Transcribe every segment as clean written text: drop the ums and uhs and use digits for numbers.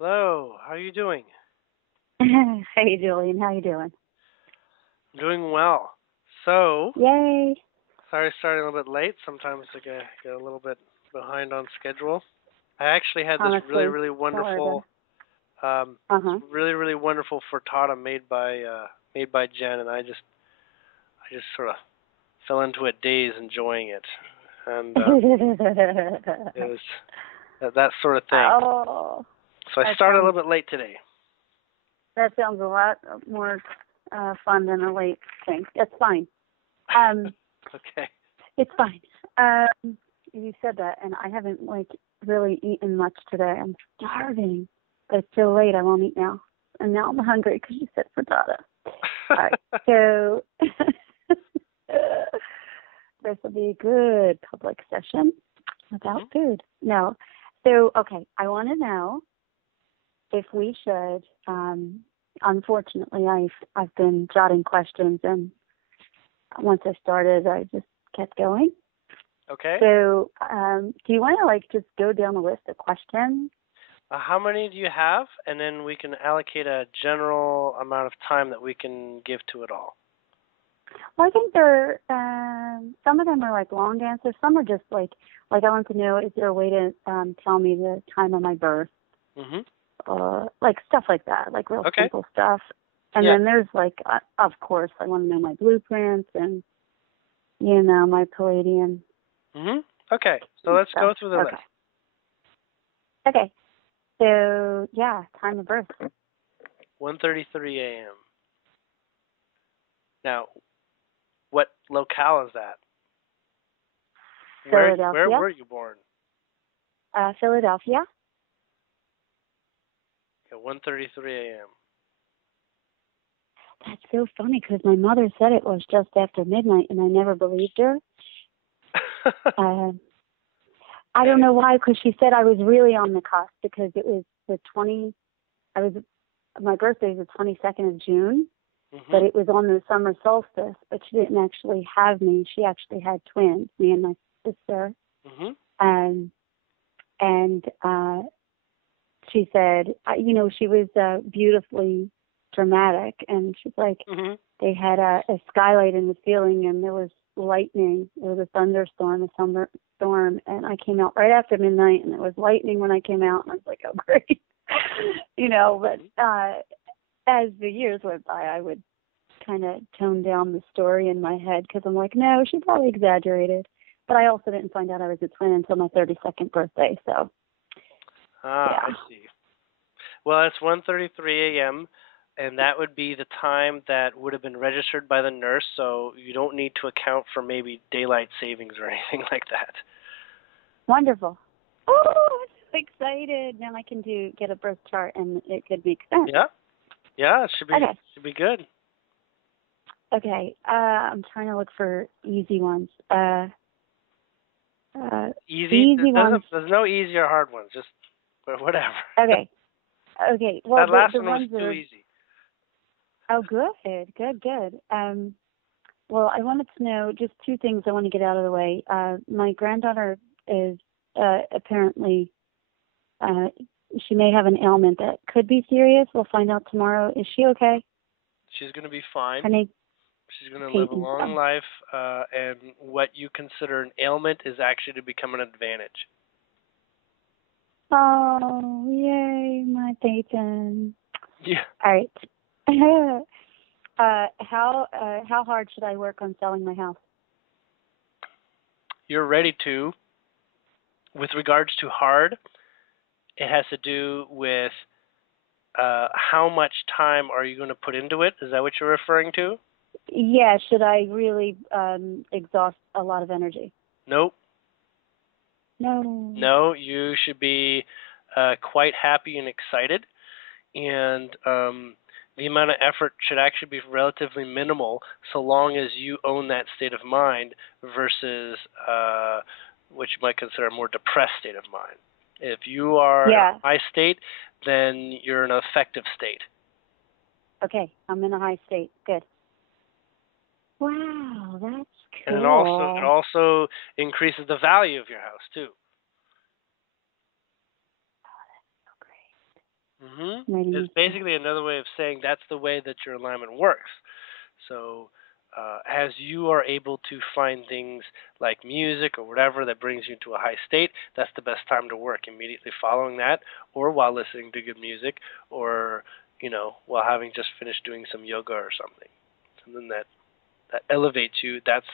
Hello, how are you doing? Hey, Julien, how you doing? I'm doing well. So, Yay! sorry starting a little bit late. Sometimes I get a little bit behind on schedule. I actually had this really, Honestly, really don't worry about it. wonderful, Uh-huh. really, really wonderful frittata made by Jen, and I just sort of fell into a daze enjoying it, and it was that sort of thing. Oh, So I that started a sounds little bit late today. that sounds a lot more fun than a late thing. That's fine. Um, Okay. it's fine. You said that, and I haven't really eaten much today. I'm starving, but it's so late. I won't eat now, and now I'm hungry because you said frittata. All right, so this will be a good public session without food. No. So, okay, I want to know if we should. Unfortunately, I've been jotting questions, and once I started, I just kept going. Okay. So, do you want to just go down the list of questions? How many do you have? And then we can allocate a general amount of time that we can give to it all. Well, I think there. Some of them are long answers. Some are just I want to know, is there a way to tell me the time of my birth? Mhm. Stuff like that, real Okay. simple stuff. And Yeah. then there's of course, I want to know my blueprints and my Palladium Mhm. Okay. So let's stuff. go through the Okay. list. Okay. So yeah, time of birth. 1:33 a.m. Now, what locale is that? Where Philadelphia. were you born? Philadelphia. Okay, 1:33 a.m. That's so funny because my mother said it was just after midnight, and I never believed her. I don't know why, because she said I was really on the cusp because it was my birthday is the 22nd of June, but it was on the summer solstice, but she didn't actually have me. She actually had twins, me and my sister. Mhm. And she said, she was beautifully dramatic, and she's like, Mhm. they had a skylight in the ceiling, and there was lightning. There was a thunderstorm, a summer storm, and I came out right after midnight, and there was lightning when I came out, and I was like, oh, great. But as the years went by, I would kind of tone down the story in my head because I'm like, no, she probably exaggerated. But I also didn't find out I was a twin until my 32nd birthday, so yeah. I see. Well, it's 1:33 a.m. and that would be the time that would have been registered by the nurse, so you don't need to account for maybe daylight savings or anything like that. Wonderful. Oh, I'm so excited. Now I can get a birth chart and it could make sense. Yeah. Yeah, it Okay. should be good. Okay. I'm trying to look for easy ones. Easy. Easy ones. There's no easy or hard ones. Just whatever. Okay. Okay. Well, That last the one was ones that too are. easy. Oh, good. Good. Good. Well, I wanted to know just two things I want to get out of the way. My granddaughter is apparently she may have an ailment that could be serious. We'll find out tomorrow. Is she okay? She's going to be fine. Her name She's going to live a Peyton. long life, and what you consider an ailment is actually to become an advantage. Oh, yay, my Peyton. Yeah. All right. How hard should I work on selling my house? You're ready to. With regards to hard, it has to do with how much time are you going to put into it? Is that what you're referring to? Yeah, should I really exhaust a lot of energy? Nope. No. No, you should be quite happy and excited, and the amount of effort should actually be relatively minimal, so long as you own that state of mind versus what you might consider a more depressed state of mind. If you are in a high state, then you're in an effective state. Okay, I'm in a high state. Good. Wow, that's cool. And it also increases the value of your house too. Oh, that's so great. Writing It's this down. basically another way of saying that's the way that your alignment works. So, as you are able to find things like music or whatever that brings you into a high state, that's the best time to work. Immediately following that, or while listening to good music, or while having just finished doing some yoga or something that elevates you. That's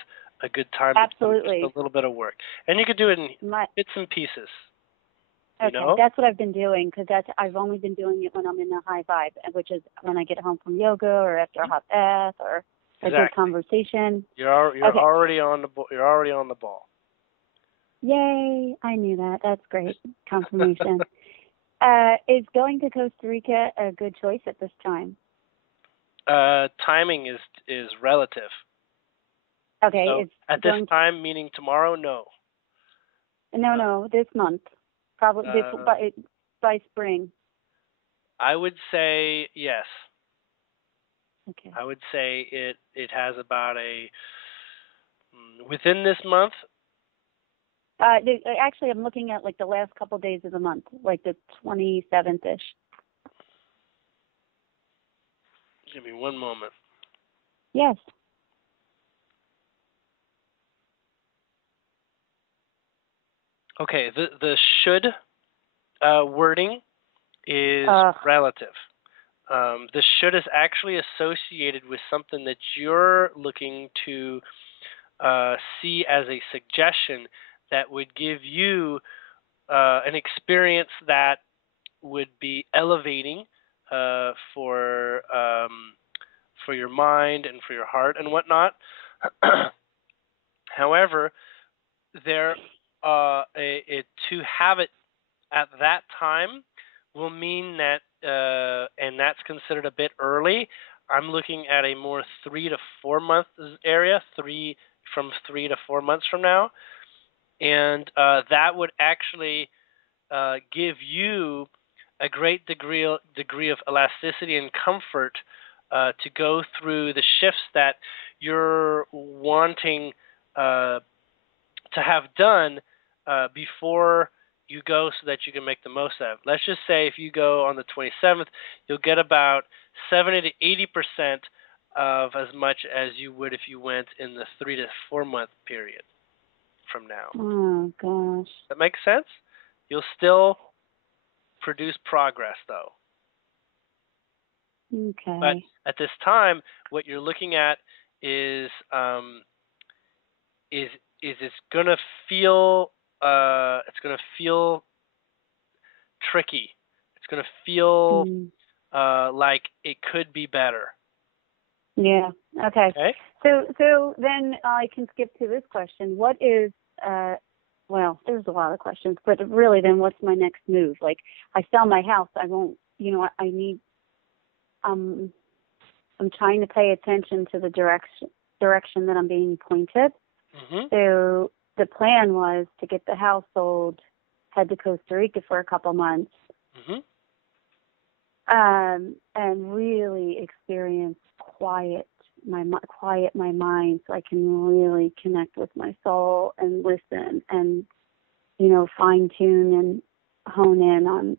a good time to put in just a Absolutely. little bit of work, and you could do it in My bits and pieces. You Okay, know. that's what I've been doing because I've only been doing it when I'm in a high vibe, which is when I get home from yoga or after a hot bath or a good Exactly. conversation. You're Okay, already on the you're already on the ball. yay! I knew that. That's great confirmation. Is going to Costa Rica a good choice at this time? Timing is relative. Okay, So it's at this going. time, meaning tomorrow, no. No, Uh, no, this month, probably before uh, by spring. I would say yes. Okay. I would say it has about a within this month. Actually, I'm looking at like the last couple days of the month, like the 27th ish. Give me one moment. Yes. Okay, the should wording is Uh, relative. The should is actually associated with something that you're looking to see as a suggestion that would give you an experience that would be elevating uh, for um, for your mind and for your heart and whatnot. However, there to have it at that time will mean that, and that's considered a bit early. I'm looking at a more 3 to 4 months area, 3 to 4 months from now, and that would actually give you a great degree of elasticity and comfort to go through the shifts that you're wanting uh, to have done before you go so that you can make the most of it. Let's just say if you go on the 27th, you'll get about 70 to 80% of as much as you would if you went in the 3 to 4 month period from now. oh gosh. That makes sense? You'll still produce progress though. But Okay. at this time, what you're looking at is is it's gonna feel tricky. It's gonna feel Mm. like it could be better. Yeah. Okay. Okay. So then I can skip to this question. What is well, there's a lot of questions, but really then what's my next move? Like I sell my house, I won't, I need um I'm trying to pay attention to the direction that I'm being pointed. Mhm. So the plan was to get the house sold, head to Costa Rica for a couple months, Mhm. and really experience quiet my mind, so I can really connect with my soul and listen and fine tune and hone in on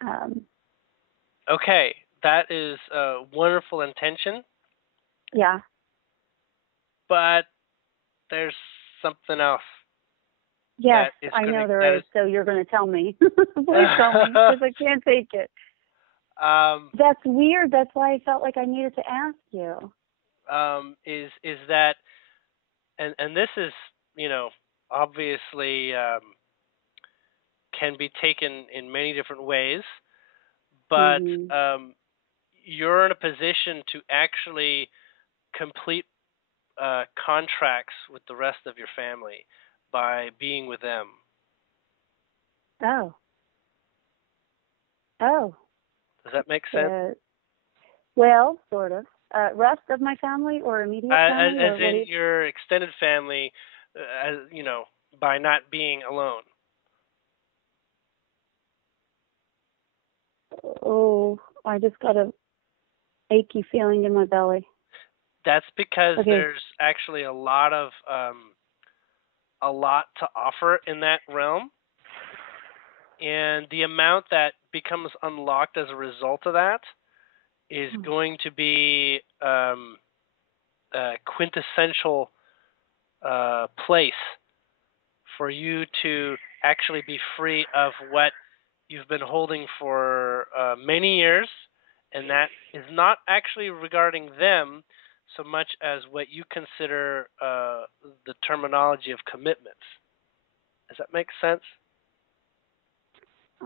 um, Okay. That is a wonderful intention, yeah. but there's something else Yes, that is I gonna know there that is. So you're going to tell me. Please tell me, is because I can't take it. um That's weird. That's why I felt like I needed to ask you. is that and this is obviously can be taken in many different ways, but Mhm. you're in a position to actually complete contracts with the rest of your family by being with them. Oh. Oh. Does that make sense? The Well, sort of. Rest of my family or immediate family As or what? in your extended family, as by not being alone. Oh, I just got a achy feeling in my belly. That's because Okay. there's actually a lot to offer in that realm, and the amount that becomes unlocked as a result of that is going to be a quintessential place for you to actually be free of what you've been holding for many years, and that is not actually regarding them so much as what you consider the terminology of commitments. Does that make sense?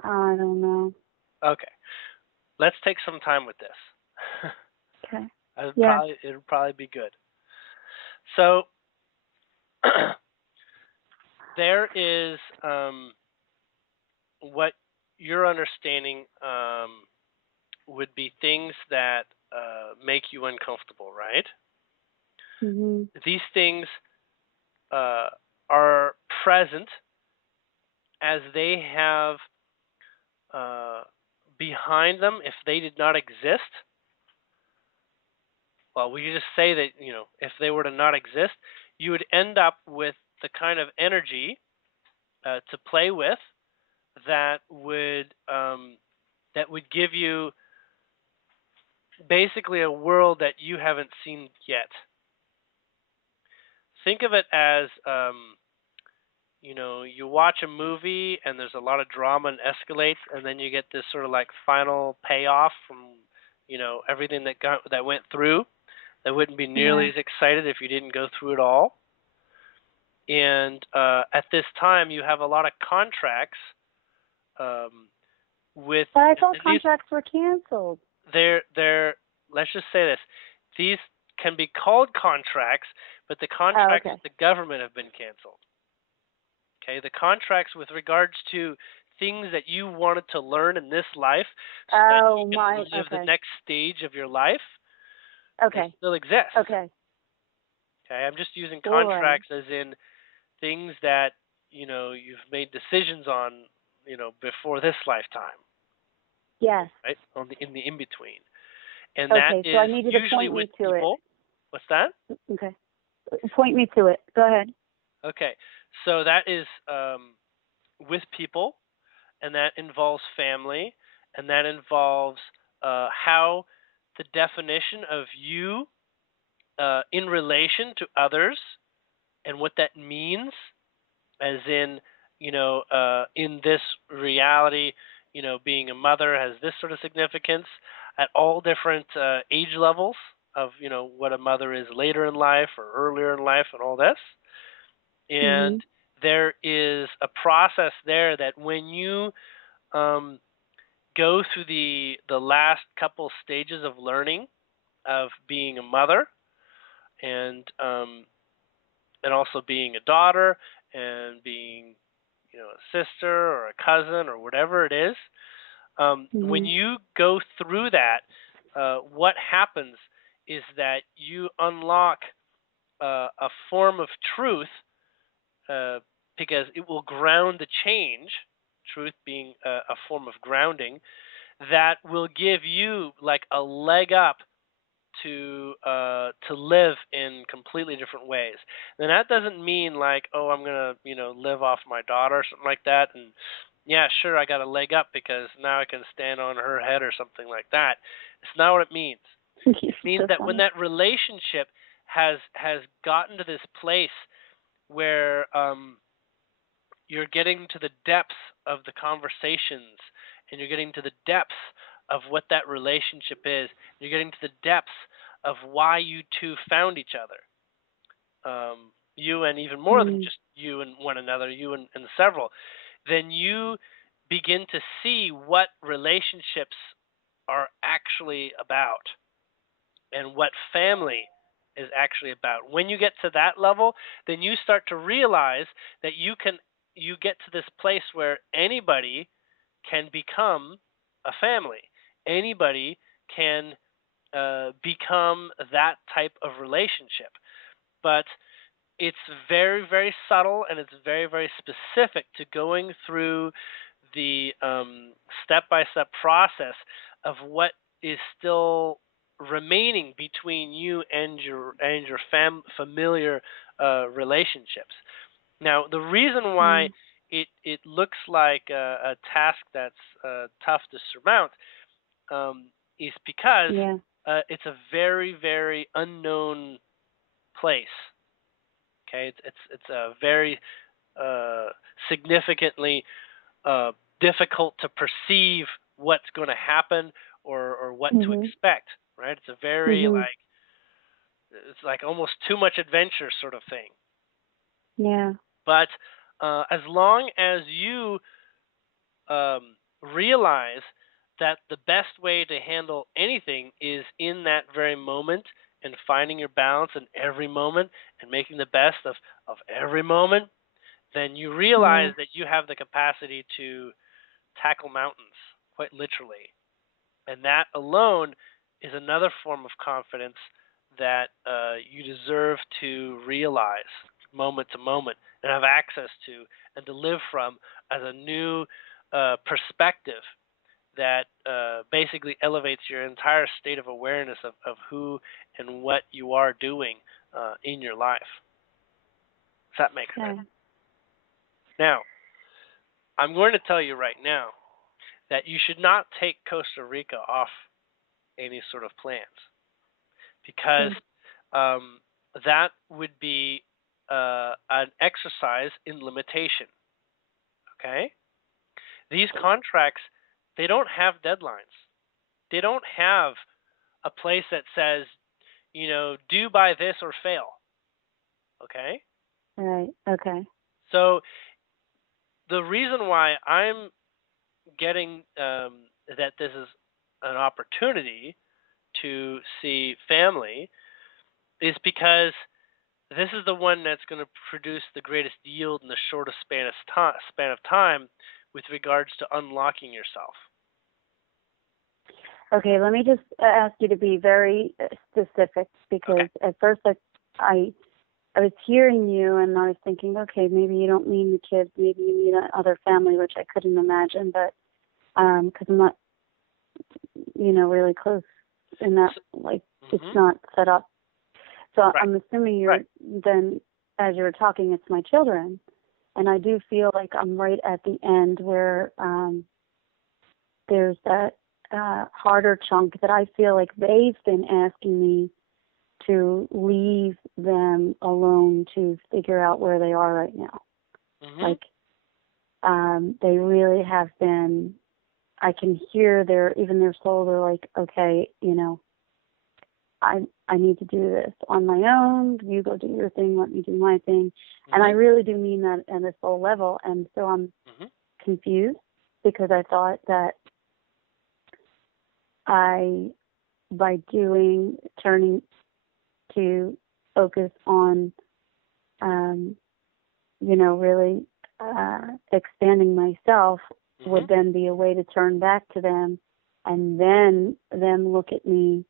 I don't know. Okay, let's take some time with this. Okay. It'll probably be good. So there is what your understanding would be things that make you uncomfortable, right? Mhm. These things are present as they have behind them, if they did not exist, well, we just say that, if they were to not exist, you would end up with the kind of energy to play with that would give you basically a world that you haven't seen yet. Think of it as you watch a movie and there's a lot of drama and escalates, and then you get this sort of like final payoff from everything that went through. That wouldn't be nearly as excited if you didn't go through it all. And at this time, you have a lot of contracts with. But I thought contracts were canceled. Let's just say this: these can be called contracts, but the contracts with the government have been canceled. Okay, the contracts with regards to things that you wanted to learn in this life, so that you can live the next stage of your life. They still exist. Okay, I'm just using contracts as in things that you've made decisions on before this lifetime. Yes. Right, in the in between, and that is so I need you to usually point with me to people. it. What's that? Okay, point me to it. Go ahead. Okay, so that is with people, and that involves family, and that involves how the definition of you in relation to others and what that means, as in, in this reality, being a mother has this sort of significance at all different age levels of, what a mother is later in life or earlier in life and all this. And there is a process there that when you go through the last couple stages of learning of being a mother and also being a daughter and being a sister or a cousin or whatever it is, when you go through that, what happens is that you unlock a form of truth, because it will ground the change, truth being a form of grounding, that will give you like a leg up to live in completely different ways. And that doesn't mean like, oh, I'm gonna live off my daughter or something like that, and yeah, sure, I got a leg up because now I can stand on her head or something like that. It's not what it means. It means that when that relationship has gotten to this place where you're getting to the depths of the conversations, and you're getting to the depths of what that relationship is. You're getting to the depths of why you two found each other. You and even more than just you and one another, you and several. Then you begin to see what relationships are actually about and what family is actually about. When you get to that level, then you start to realize that you get to this place where anybody can become a family. Anybody can become that type of relationship. But it's very, very subtle, and it's very, very specific to going through the step-by-step process of what is still remaining between you and your familiar relationships. Now, the reason why it looks like a task that's tough to surmount, is because Yeah. it's a very, very unknown place. Okay, it's a very uh, significantly difficult to perceive what's going to happen or what to Mhm. expect. Right? It's a very Mhm. like it's like almost too much adventure sort of thing. Yeah. But as long as you realize that the best way to handle anything is in that very moment and finding your balance in every moment and making the best of every moment, then you Yeah. realize that you have the capacity to tackle mountains, quite literally. And that alone is another form of confidence that you deserve to realize moment to moment and have access to and to live from as a new perspective that basically elevates your entire state of awareness of who and what you are doing in your life. Does that make sense? Okay. Now, I'm going to tell you right now that you should not take Costa Rica off any sort of plans because Okay. um, that would be an exercise in limitation. Okay? These contracts, they don't have deadlines. They don't have a place that says, do by this or fail. Okay? Right. Okay. So the reason why I'm getting that this is an opportunity to see family is because this is the one that's going to produce the greatest yield in the shortest span of time with regards to unlocking yourself. Okay. Let me just ask you to be very specific Okay. because at first I I was hearing you and I was thinking, okay, maybe you don't mean the kids, maybe you mean other family, which I couldn't imagine, but because I'm not, really close in that, like, it's Hmm. not set up. So Right. I'm assuming Right. you're then, as you're talking, it's my children. And I do feel like I'm right at the end where there's that harder chunk that I feel like they've been asking me to leave them alone to figure out where they are right now. Hmm. Like, they really have been, I can hear even their soul, they're like, okay, I need to do this on my own. You go do your thing, let me do my thing. And I Hmm. really do mean that at a soul level. And so I'm Hmm. confused because I thought that I, by turning to focus on, um, really expanding myself Hmm. would then be a way to turn back to them and then them look at me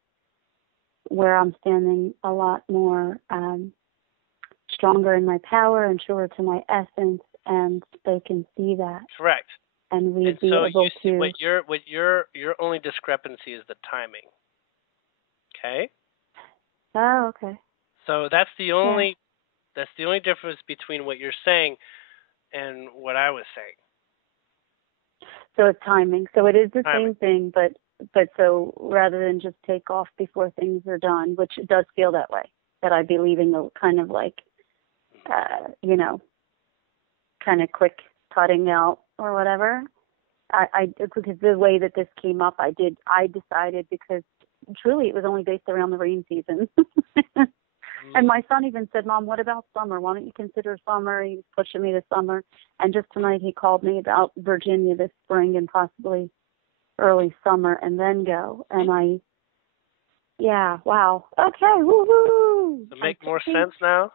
where I'm standing a lot more stronger in my power and truer to my essence, and they can see that, Correct. and And we'd be so you able see to. what your only discrepancy is the timing. Okay. Oh, okay. So Yeah. that's the only difference between what you're saying and what I was saying. So it's timing. So it is the Timing. same thing, but so rather than just take off before things are done, which it does feel that way, that I'd be leaving a kind of like, uh, you know, kind of quick cutting out or whatever. Because the way that this came up, I decided because truly it was only based around the rain season. And Mm-hmm. my son even said, Mom, what about summer? Why don't you consider summer? He was pushing me to summer. And just tonight he called me about Virginia this spring and possibly early summer and then go. And yeah, wow. Okay, woohoo. To make more sense now.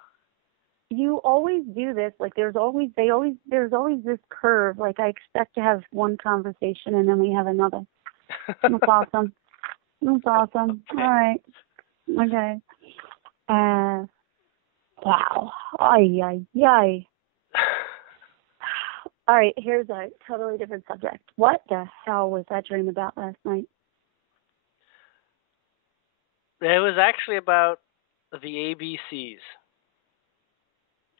You always do this. Like there's always this curve. Like I expect to have one conversation and then we have another. That's awesome. That's awesome. All right. Okay. Wow. Ay, ay, ay. All right, here's a totally different subject. What the hell was that dream about last night? It was actually about the ABCs.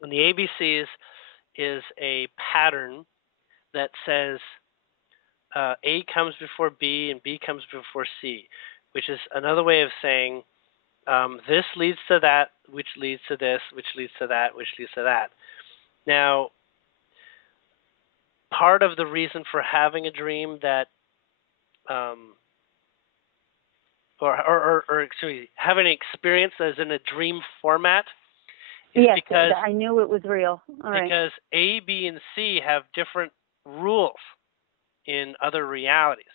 And the ABCs is a pattern that says A comes before B and B comes before C, which is another way of saying this leads to that, which leads to this, which leads to that, which leads to that. Now, part of the reason for having a dream that, or excuse me, having an experience that is in a dream format is Yes, because I knew it was real. All right. because A, B, and C have different rules in other realities,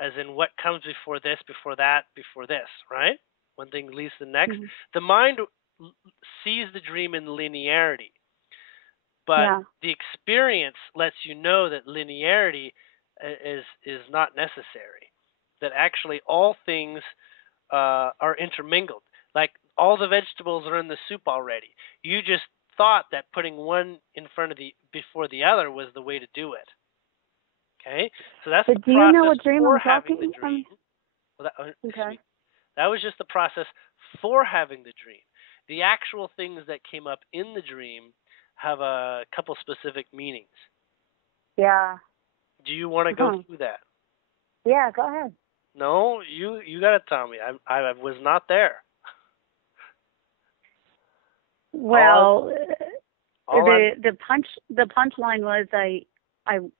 as in what comes before this, before that, before this, right? One thing leads to the next. Mm-hmm. The mind sees the dream in linearity, but Yeah. the experience lets you know that linearity is not necessary. That actually all things are intermingled. Like all the vegetables are in the soup already. You just thought that putting one in front of the before the other was the way to do it. Okay, so that's the But do you know process what dream for I'm having the talking? dream. Well, excuse Okay. me. That was just the process for having the dream. The actual things that came up in the dream have a couple specific meanings. Yeah. Do you want to go Huh. through that? Yeah. Go ahead. No, you got to tell me. I was not there. All Well, all I'm the punchline was I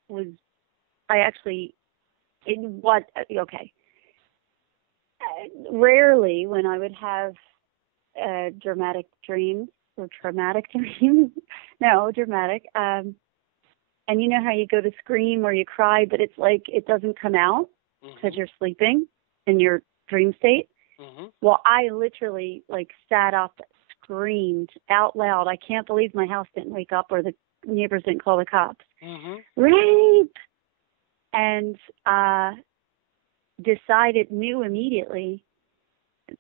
was I actually in what okay. Rarely when I would have dramatic dreams or traumatic dreams. No, dramatic. And you know how you go to scream or you cry, but it's like it doesn't come out because you're sleeping in your dream state. Mhm. Well, I literally like sat up, screamed out loud. I can't believe my house didn't wake up or the neighbors didn't call the cops. Mhm. Rape! And knew immediately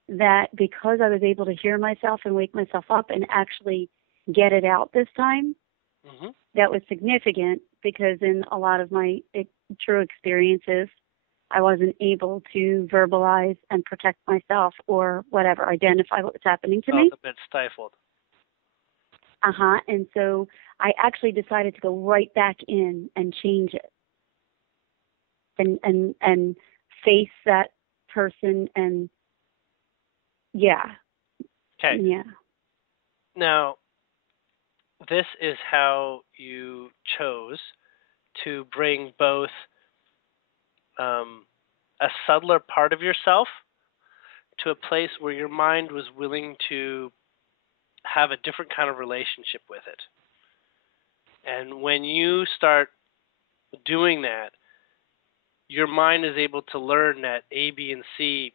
that because I was able to hear myself and wake myself up and actually get it out this time, Mhm. that was significant because in a lot of my true experiences, I wasn't able to verbalize and protect myself or whatever, identify what was happening to Felt me. a bit stifled. And so I actually decided to go right back in and change it and face that person and yeah. Okay. Yeah. Now, this is how you chose to bring both a subtler part of yourself to a place where your mind was willing to have a different kind of relationship with it. And when you start doing that, your mind is able to learn that A, B, and C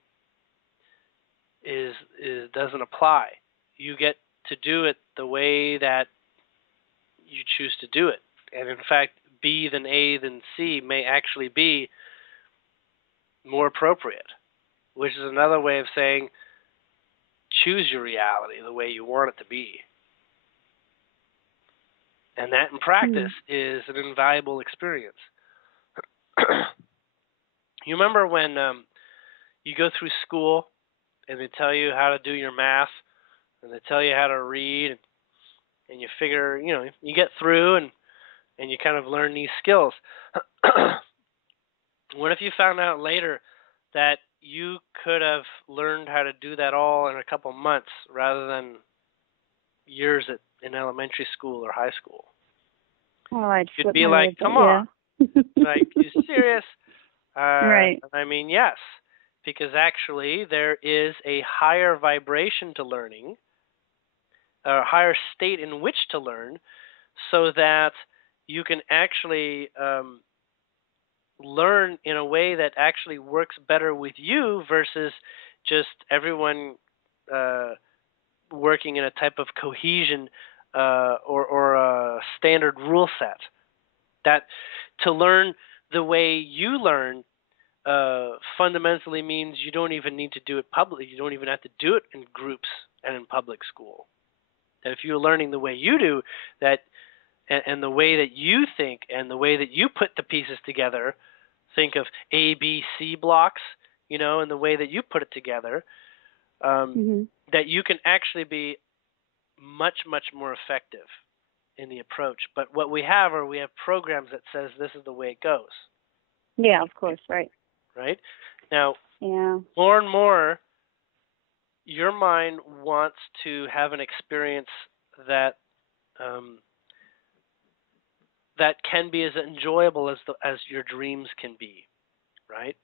is doesn't apply. You get to do it the way that you choose to do it. And in fact, B than A than C may actually be more appropriate, which is another way of saying choose your reality the way you want it to be. And that in practice is an invaluable experience. You remember when you go through school and they tell you how to do your math and they tell you how to read and you figure, you get through and you kind of learn these skills. What if you found out later that you could have learned how to do that all in a couple months rather than years in elementary school or high school? Oh, I'd You'd flip be my like, lid, but come on. yeah. Like, you serious? Right. And I mean, yes, because actually there is a higher vibration to learning, a higher state in which to learn, so that you can actually learn in a way that actually works better with you versus just everyone uh, working in a type of cohesion or a standard rule set. That to learn the way you learn fundamentally means you don't even need to do it publicly. You don't even have to do it in groups and in public school. That if you're learning the way you do, that and the way that you think and the way that you put the pieces together, think of A, B, C blocks, and the way that you put it together, that you can actually be much, much more effective in the approach. But what we have programs that says this is the way it goes. Yeah, of course, right. Right? Now, Yeah. more and more, your mind wants to have an experience that um, that can be as enjoyable as your dreams can be, right?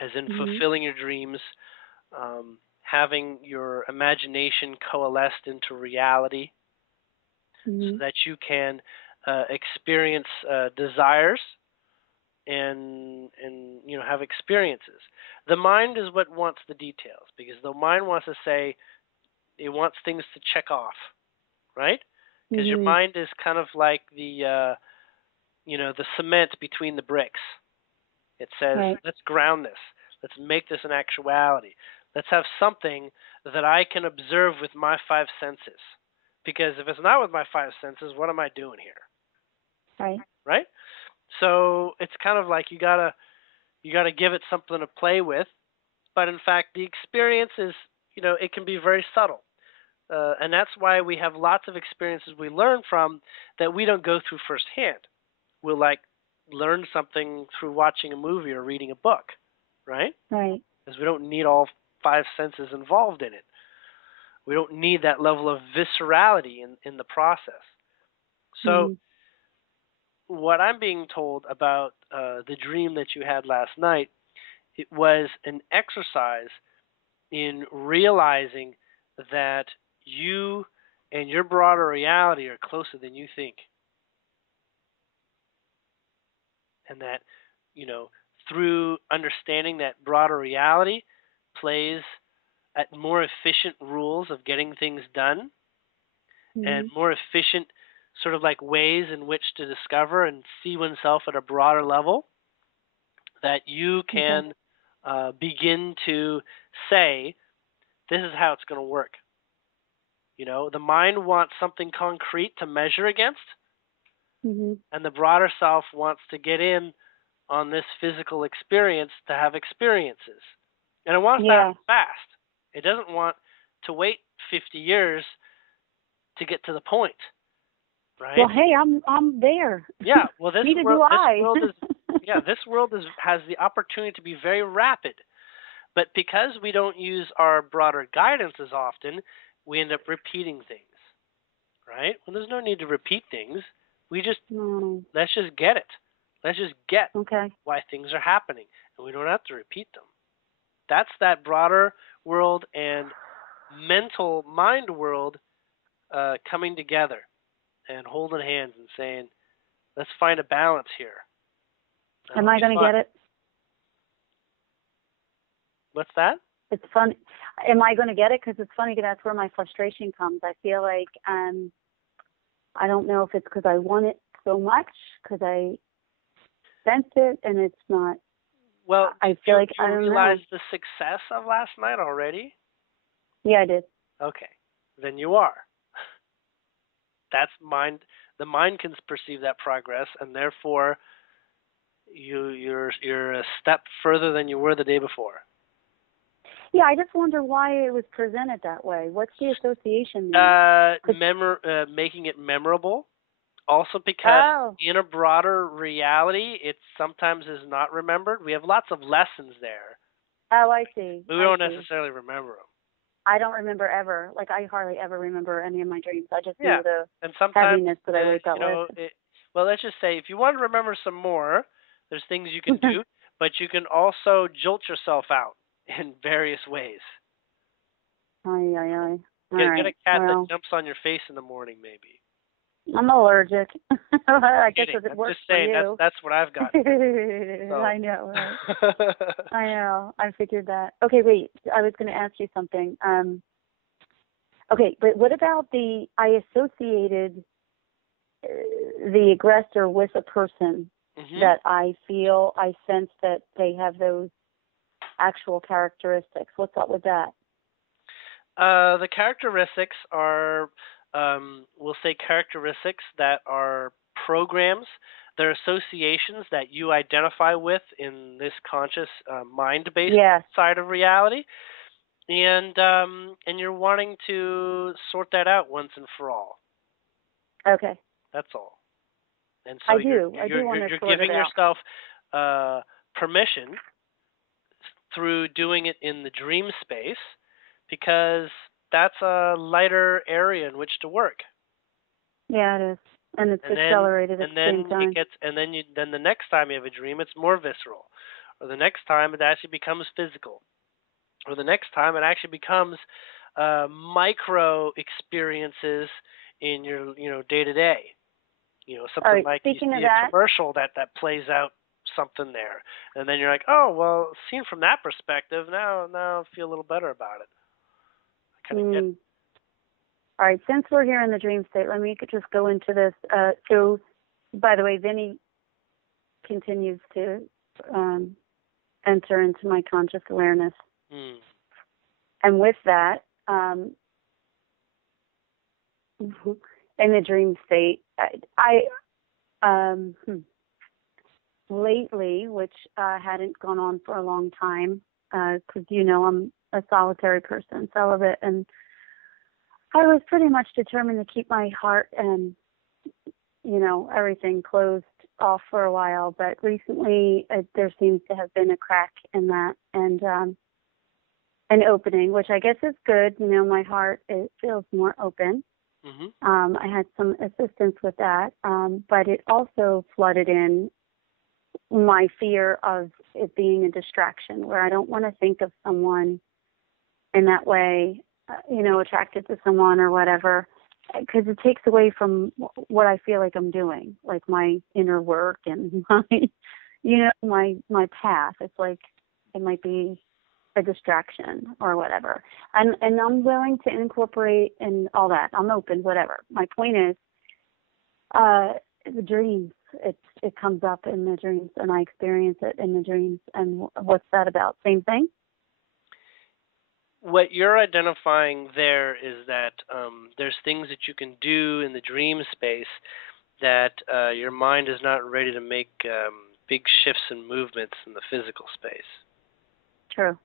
As in Mhm. fulfilling your dreams, having your imagination coalesced into reality, so Mhm. that you can experience desires and have experiences. The mind is what wants the details, because the mind wants to say it wants things to check off, right? Because your Mhm. mind is kind of like the cement between the bricks. It says, Right. let's ground this. Let's make this an actuality. Let's have something that I can observe with my five senses. Because if it's not with my five senses, what am I doing here? Right. Right? So it's kind of like you gotta give it something to play with. But in fact, the experience is, it can be very subtle. And that's why we have lots of experiences we learn from that we don't go through firsthand. We'll like learn something through watching a movie or reading a book, right? Right. Because we don't need all five senses involved in it. We don't need that level of viscerality in the process. So, Mhm. what I'm being told about the dream that you had last night, it was an exercise in realizing that you and your broader reality are closer than you think. And that, you know, through understanding that broader reality plays at more efficient rules of getting things done and Mhm. more efficient sort of like ways in which to discover and see oneself at a broader level, that you Okay. can begin to say, this is how it's going to work. The mind wants something concrete to measure against, Mhm. and the broader self wants to get in on this physical experience to have experiences. And it wants to Yeah. happen fast. It doesn't want to wait 50 years to get to the point, Well, right? hey, I'm there. Yeah, well this Neither do world this I. world is yeah, this world has the opportunity to be very rapid. But because we don't use our broader guidance as often, we end up repeating things, right? Well, there's no need to repeat things. We just No. let's just get it. Let's just get Okay. why things are happening, and we don't have to repeat them. That's that broader world and mental mind world coming together and holding hands and saying, let's find a balance here. Am It'll I be going to fun. get it? What's that? It's fun. Am I going to get it? Because it's funny. That's where my frustration comes. I feel like I don't know if it's because I want it so much, because I sense it, and it's not. Well, I feel you like I you don't realize know. the success of last night already? Yeah, I did. Okay, then you are. That's mind. The mind can perceive that progress, and therefore you're a step further than you were the day before. Yeah, I just wonder why it was presented that way. What's the association there? 'Cause- Making it memorable. Also, because oh, in a broader reality, it sometimes is not remembered. We have lots of lessons there, oh, I see. but we I don't see. necessarily remember them. I don't remember ever. Like, I hardly ever remember any of my dreams. I just Yeah, know the and sometimes, heaviness that I wake up with. well, let's just say if you want to remember some more, there's things you can do, but you can also jolt yourself out in various ways. Ay, ay, ay. All Get a right. cat that Well, jumps on your face in the morning, maybe. I'm allergic. I guess Kidding. if it I'm works just for saying you. that's what I've got. So. I know, right? I know. I figured that. Okay, wait. I was going to ask you something. Okay, but what about I associated the aggressor with a person Mhm. that I sense that they have those actual characteristics. What's up with that? The characteristics are, we'll say, characteristics that are programs. They're associations that you identify with in this conscious, mind-based Yes. side of reality, and you're wanting to sort that out once and for all. Okay. That's all. And so I do. I do want to you're sort it giving out. yourself permission through doing it in the dream space because that's a lighter area in which to work. Yeah, it is. And it's And then accelerated at and the same then time. then the next time you have a dream it's more visceral. Or the next time it actually becomes physical. Or the next time it actually becomes micro experiences in your day to day. All Something right. like you Speaking of see a that, commercial that plays out something there, and then you're like, oh well, seen from that perspective, now I feel a little better about it. I kind of get. mm, all right. Since we're here in the dream state, let me just go into this. So, by the way, Vinny continues to um, enter into my conscious awareness, Mm. and with that, in the dream state, I lately, which hadn't gone on for a long time, because I'm a solitary person, celibate, and I was pretty much determined to keep my heart and everything closed off for a while. But recently, there seems to have been a crack in that and an opening, which I guess is good. My heart, it feels more open. Mhm. I had some assistance with that, but it also flooded in my fear of it being a distraction, where I don't want to think of someone in that way, attracted to someone or whatever, because it takes away from what I feel like I'm doing, like my inner work and my path. It's like it might be a distraction or whatever. And I'm willing to incorporate and all that. I'm open, whatever. My point is, the dreams. It comes up in the dreams, and I experience it in the dreams. And what's that about? Same thing? What you're identifying there is that there's things that you can do in the dream space that your mind is not ready to make big shifts and movements in the physical space. True.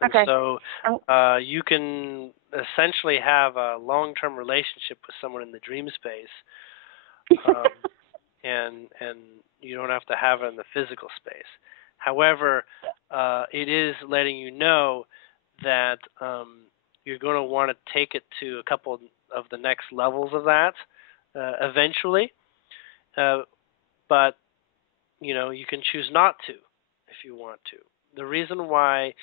And Okay. so you can essentially have a long-term relationship with someone in the dream space, and you don't have to have it in the physical space. However, it is letting you know that you're going to want to take it to a couple of the next levels of that eventually, but you can choose not to if you want to. The reason why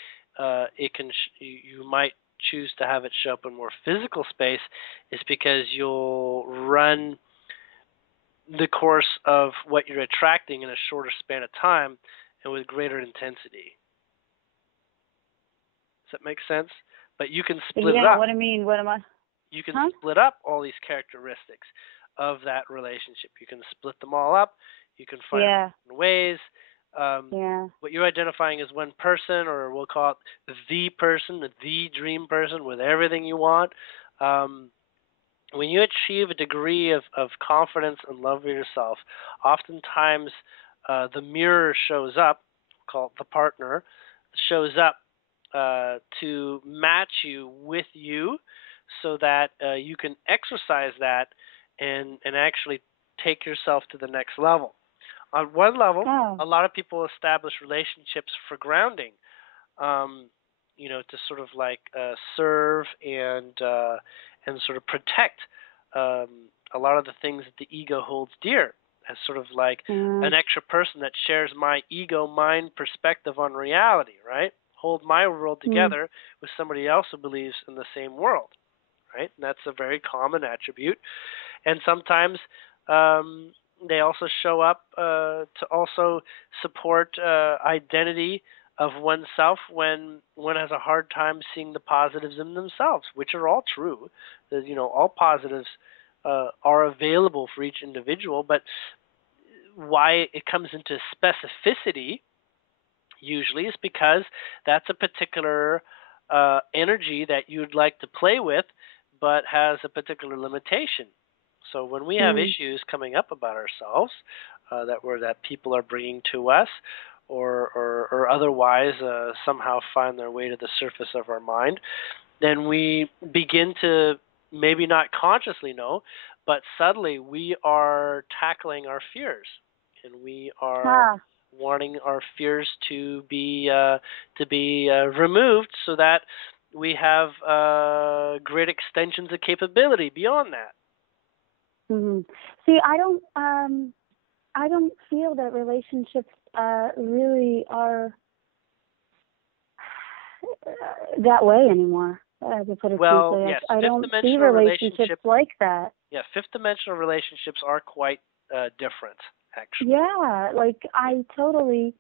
you might choose to have it show up in more physical space is because you'll run the course of what you're attracting in a shorter span of time and with greater intensity. Does that make sense? But you can split it Yeah. up. What do you mean? What am I? You can Huh? split up all these characteristics of that relationship. You can split them all up. You can find Yeah. different ways. Yeah. What you're identifying as one person, or we'll call it the person, the dream person with everything you want. When you achieve a degree of confidence and love for yourself, oftentimes the mirror shows up, called the partner, shows up to match you with you so that you can exercise that and actually take yourself to the next level. On one level, Oh. a lot of people establish relationships for grounding, to sort of like serve and sort of protect um, a lot of the things that the ego holds dear, as sort of like Mm. an extra person that shares my ego mind perspective on reality, right? Hold my world Mm. together with somebody else who believes in the same world, right? And that's a very common attribute. And sometimes um, they also show up to also support identity of oneself when one has a hard time seeing the positives in themselves, which are all true. All positives are available for each individual, but why it comes into specificity usually is because that's a particular energy that you'd like to play with, but has a particular limitation. So when we have Mm. issues coming up about ourselves that people are bringing to us, or otherwise somehow find their way to the surface of our mind, then we begin to maybe not consciously know, but subtly we are tackling our fears, and we are Ah, wanting our fears to be removed so that we have great extensions of capability beyond that. hmm. See, I don't feel that relationships really are that way anymore. To put it Well, simply, yes, I fifth don't see dimensional relationships relationships. like that. Yeah, fifth dimensional relationships are quite different, actually. Yeah, like I totally,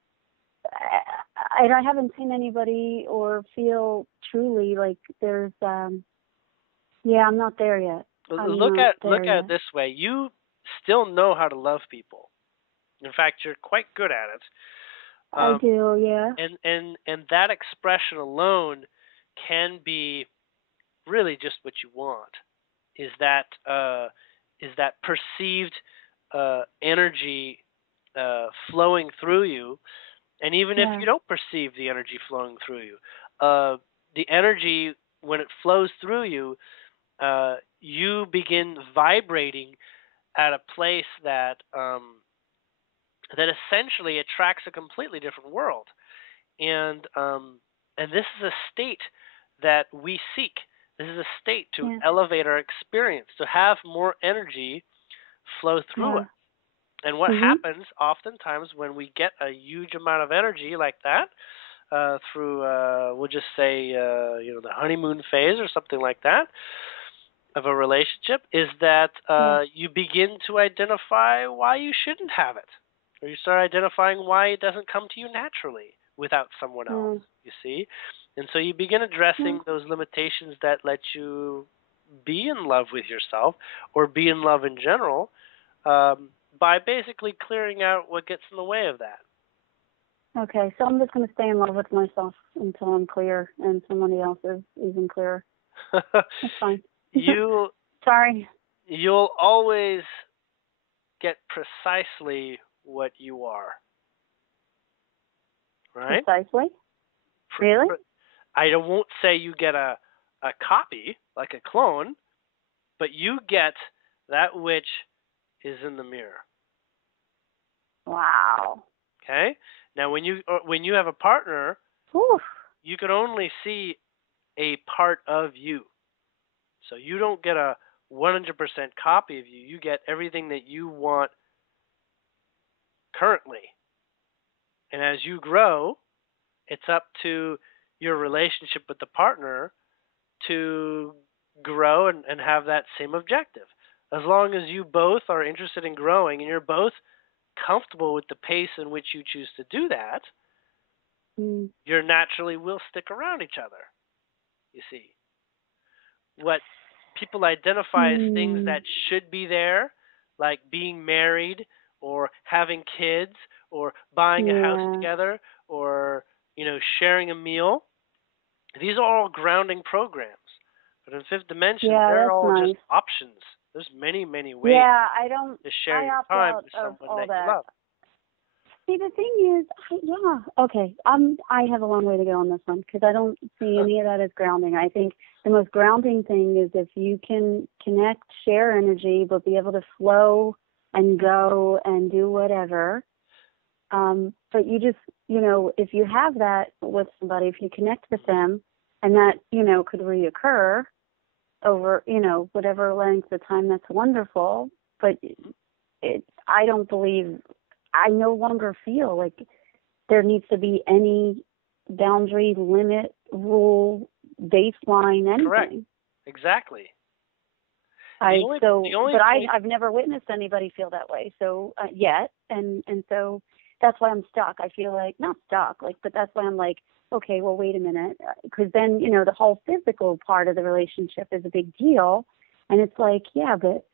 and I haven't seen anybody or feel truly like there's, yeah, I'm not there yet. I'm not Look there at it yet. this way: you still know how to love people. In fact, you're quite good at it. I Um, do, yeah, and that expression alone can be really just what you want. Is that perceived energy flowing through you, and even if yeah, you don't perceive the energy flowing through you, uh, the energy when it flows through you, you begin vibrating at a place that that essentially attracts a completely different world, and this is a state that we seek. This is a state to yeah, elevate our experience, to have more energy flow through yeah. us. And what Mhm. happens oftentimes when we get a huge amount of energy like that through, we'll just say, the honeymoon phase or something like that of a relationship, is that Yeah. you begin to identify why you shouldn't have it, or you start identifying why it doesn't come to you naturally without someone else. Mm. You see, and so you begin Yeah. addressing those limitations that let you be in love with yourself or be in love in general, by basically clearing out what gets in the way of that. Okay, so I'm just going to stay in love with myself until I'm clear and somebody else is even clearer. That's fine. you Sorry. you'll always get precisely what you are, right? Precisely. Pr- Really? pr- I won't say you get a copy like a clone, but you get that which is in the mirror. Wow. Okay. Now, when you have a partner, Whew. you can only see a part of you. So you don't get a 100% copy of you. You get everything that you want currently. And as you grow, it's up to your relationship with the partner to grow and have that same objective. As long as you both are interested in growing and you're both comfortable with the pace in which you choose to do that, Mm. you naturally will stick around each other. You see, what people identify as things Hmm. that should be there, like being married or having kids or buying a house Yeah. together or sharing a meal, these are all grounding programs. But in fifth dimension, Yeah, they're that's all just nice. options. There's many ways Yeah, to share I your opt time out with of someone all that you that. love. See, the thing is, yeah, okay. I have a long way to go on this one because I don't see any of that as grounding. I think the most grounding thing is if you can connect, share energy, but be able to flow and go and do whatever. But you just, if you have that with somebody, if you connect with them, and that, could reoccur over, whatever length of time, that's wonderful. But I don't believe, I no longer feel like there needs to be any boundary, limit, rule, baseline, Correct. anything. Exactly. The only But thing. I've never witnessed anybody feel that way. So yet, and so that's why I'm stuck. I feel like not stuck, like, but that's why I'm like, okay, well, wait a minute, because then the whole physical part of the relationship is a big deal, and it's like, yeah, but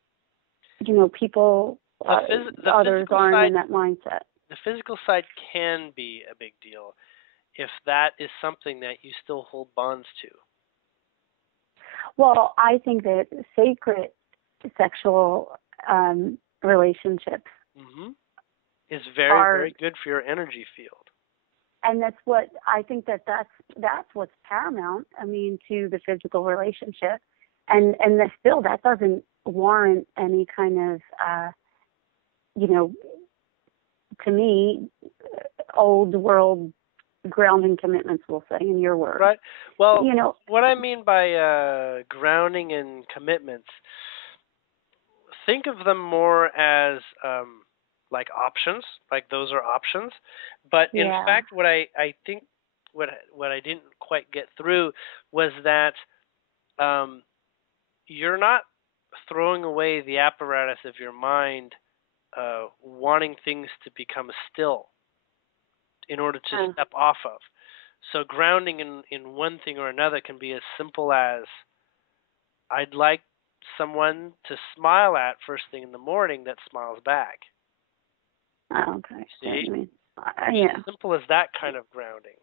people, The others physical aren't side in that mindset. the physical side can be a big deal if that is something that you still hold bonds to. Well, I think that sacred sexual relationships hmm Is very are, very good for your energy field. and that's what I think that's what's paramount. I mean, to the physical relationship, and that still that doesn't warrant any kind of, you know, to me, old world grounding commitments, we'll say, in your words. Right. Well, You know, what I mean by grounding and commitments, think of them more as like options, like those are options. But in yeah. fact, I think what I didn't quite get through was that um, you're not throwing away the apparatus of your mind, wanting things to become still in order to Uh, step off of. So grounding in one thing or another can be as simple as I'd like someone to smile at first thing in the morning that smiles back. oh, okay. I see what See? you mean. It's Yeah. as simple as that kind of grounding,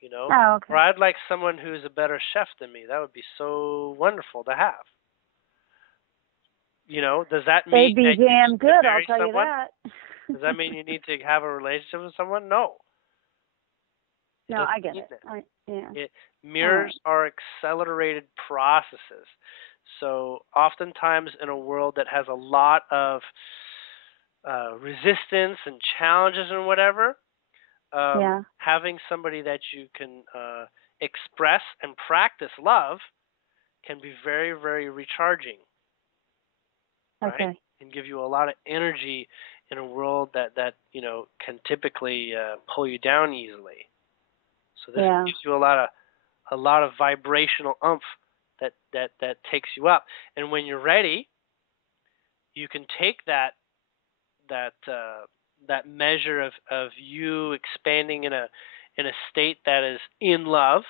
you know? Oh, Or okay. I'd like someone who's a better chef than me. That would be so wonderful to have. You know, does that mean They'd be that you damn need to good, I'll marry tell you someone? that. Does that mean you need to have a relationship with someone? No. It No, I doesn't get mean it. that. Yeah. It All right. mirrors are accelerated processes. So oftentimes in a world that has a lot of resistance and challenges and whatever, Yeah. having somebody that you can express and practice love can be very, very recharging, right? Okay. And give you a lot of energy in a world that can typically pull you down easily. So this Yeah. gives you a lot of vibrational oomph that takes you up. And when you're ready, you can take that measure of you expanding in a state that is in love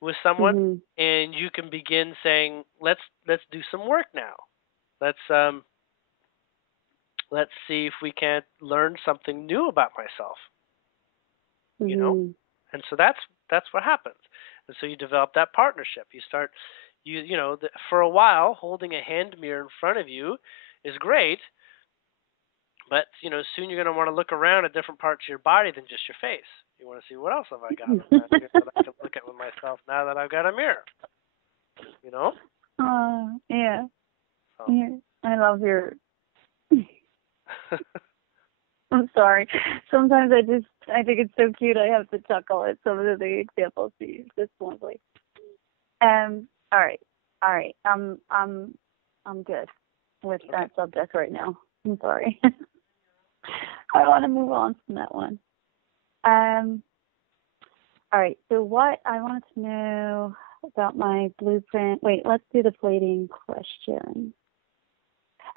with someone, Mhm. and you can begin saying, let's do some work now. Let's see if we can't learn something new about myself. You know, Mhm. and so that's what happens. And so you develop that partnership. You start for a while holding a hand mirror in front of you is great, but soon you're going to want to look around at different parts of your body than just your face. You want to see what else have I got on that here that I can look at with myself now that I've got a mirror. You know? Yeah. So Yeah. I love your. I'm sorry. Sometimes I think it's so cute. I have to chuckle at some of the examples you use. This one's like, all right, all right. I'm good with okay. that subject right now. I'm sorry. I want to move on from that one. All right. So what I wanted to know about my blueprint. Wait, let's do the plating question.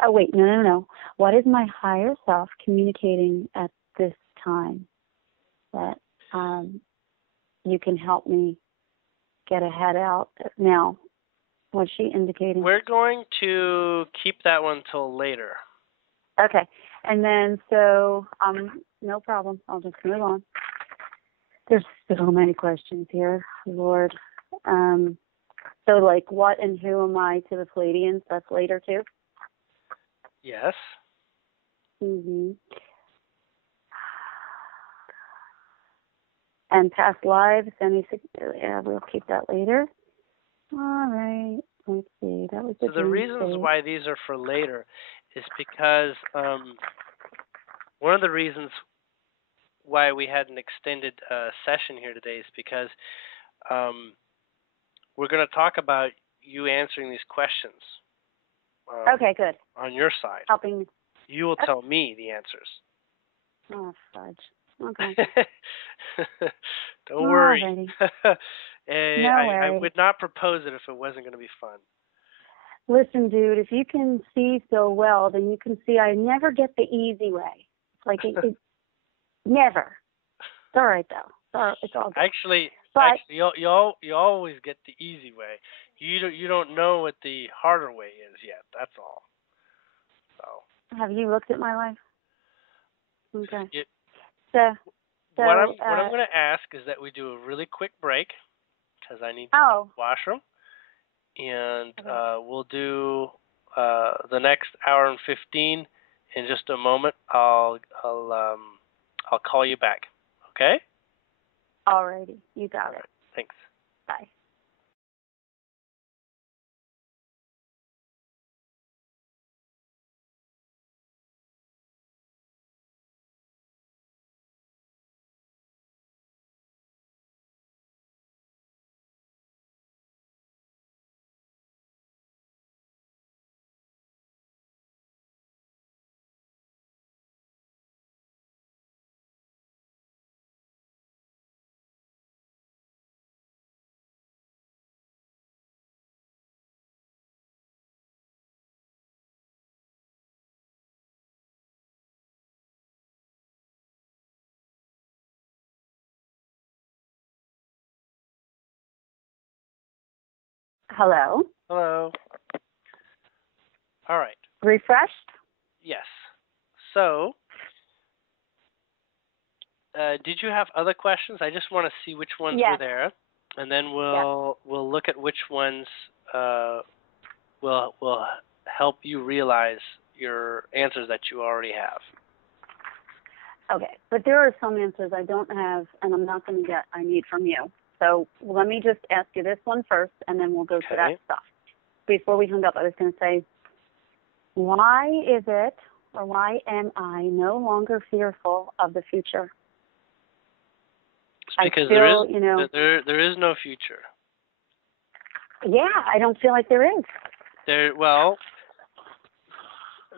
Oh, wait, no. What is my higher self communicating at this time that you can help me get ahead out now? What's she indicating? We're going to keep that one till later. Okay. And then, so, no problem. I'll just move on. There's so many questions here, Lord. So, like, what and who am I to the Palladians? That's later, too? Yes. Mm-hmm. And past lives, yeah, we'll keep that later. All right. Let's see. That was the So the dream reasons state. why these are for later is because one of the reasons why we had an extended session here today is because we're going to talk about you answering these questions. Okay, good. On your side. Helping. You will tell me the answers. Oh, fudge. Okay. Don't worry. No I worries. would not propose it if it wasn't going to be fun. Listen, dude, if you can see so well, then you can see I never get the easy way. Like, it never. It's all right, though. It's all good. Actually, you always get the easy way. You don't know what the harder way is yet. That's all. So. Have you looked at my life? Okay. It, So what I'm going to ask is that we do a really quick break because I need to go to the washroom, and okay. we'll do the next hour and 15 in just a moment. I'll call you back. Okay? Alrighty, you got it. Right. Thanks. Bye. Hello. Hello. All right. Refreshed? Yes. So, did you have other questions? I just want to see which ones were Yes. there, and then Yes. we'll look at which ones will help you realize your answers that you already have. Okay. But there are some answers I don't have, and I'm not going to get. I need from you. So let me just ask you this one first, and then we'll go to that stuff. Before we hung up, I was going to say, why is it, or why am I no longer fearful of the future? It's because there is no future. Yeah, I don't feel like there is. Well,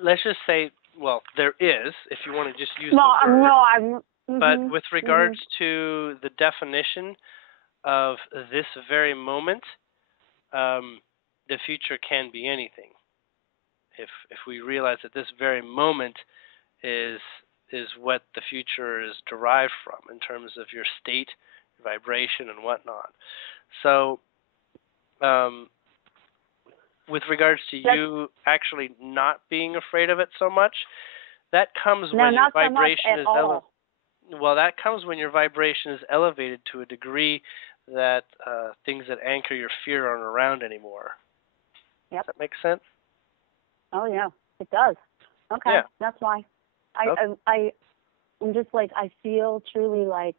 let's just say, there is, if you want to just use the word. No, but with regards to the definition of this very moment, the future can be anything. If we realize that this very moment is what the future is derived from in terms of your state, your vibration, and whatnot. So, with regards to you actually not being afraid of it so much, that comes when your vibration is elevated. Well, that comes when your vibration is elevated to a degree that things that anchor your fear aren't around anymore. Yep. Does that make sense? Oh yeah, it does. Okay, yeah. That's why. I'm just like, I feel truly like.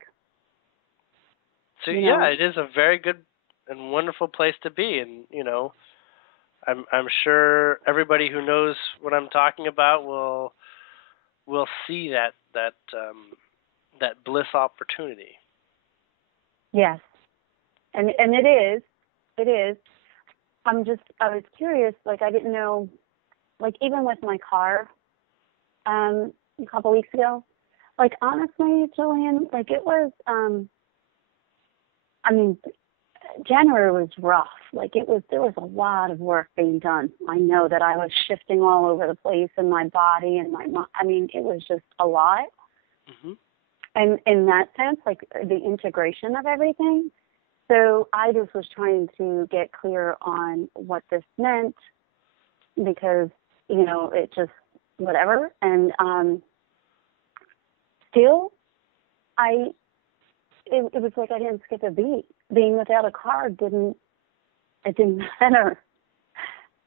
So yeah, it is a very good and wonderful place to be, and I'm sure everybody who knows what I'm talking about will see that bliss opportunity. Yes, and it is. I was curious. Like, I didn't know. Like, even with my car, a couple weeks ago. Like, honestly, Julien, like, it was. January was rough. Like, there was a lot of work being done. I know that I was shifting all over the place in my body and my mind. It was just a lot. Mm-hmm. And in that sense, like, the integration of everything. So I just was trying to get clear on what this meant because, it just, whatever. And still, it was like I didn't skip a beat. Being without a car didn't matter.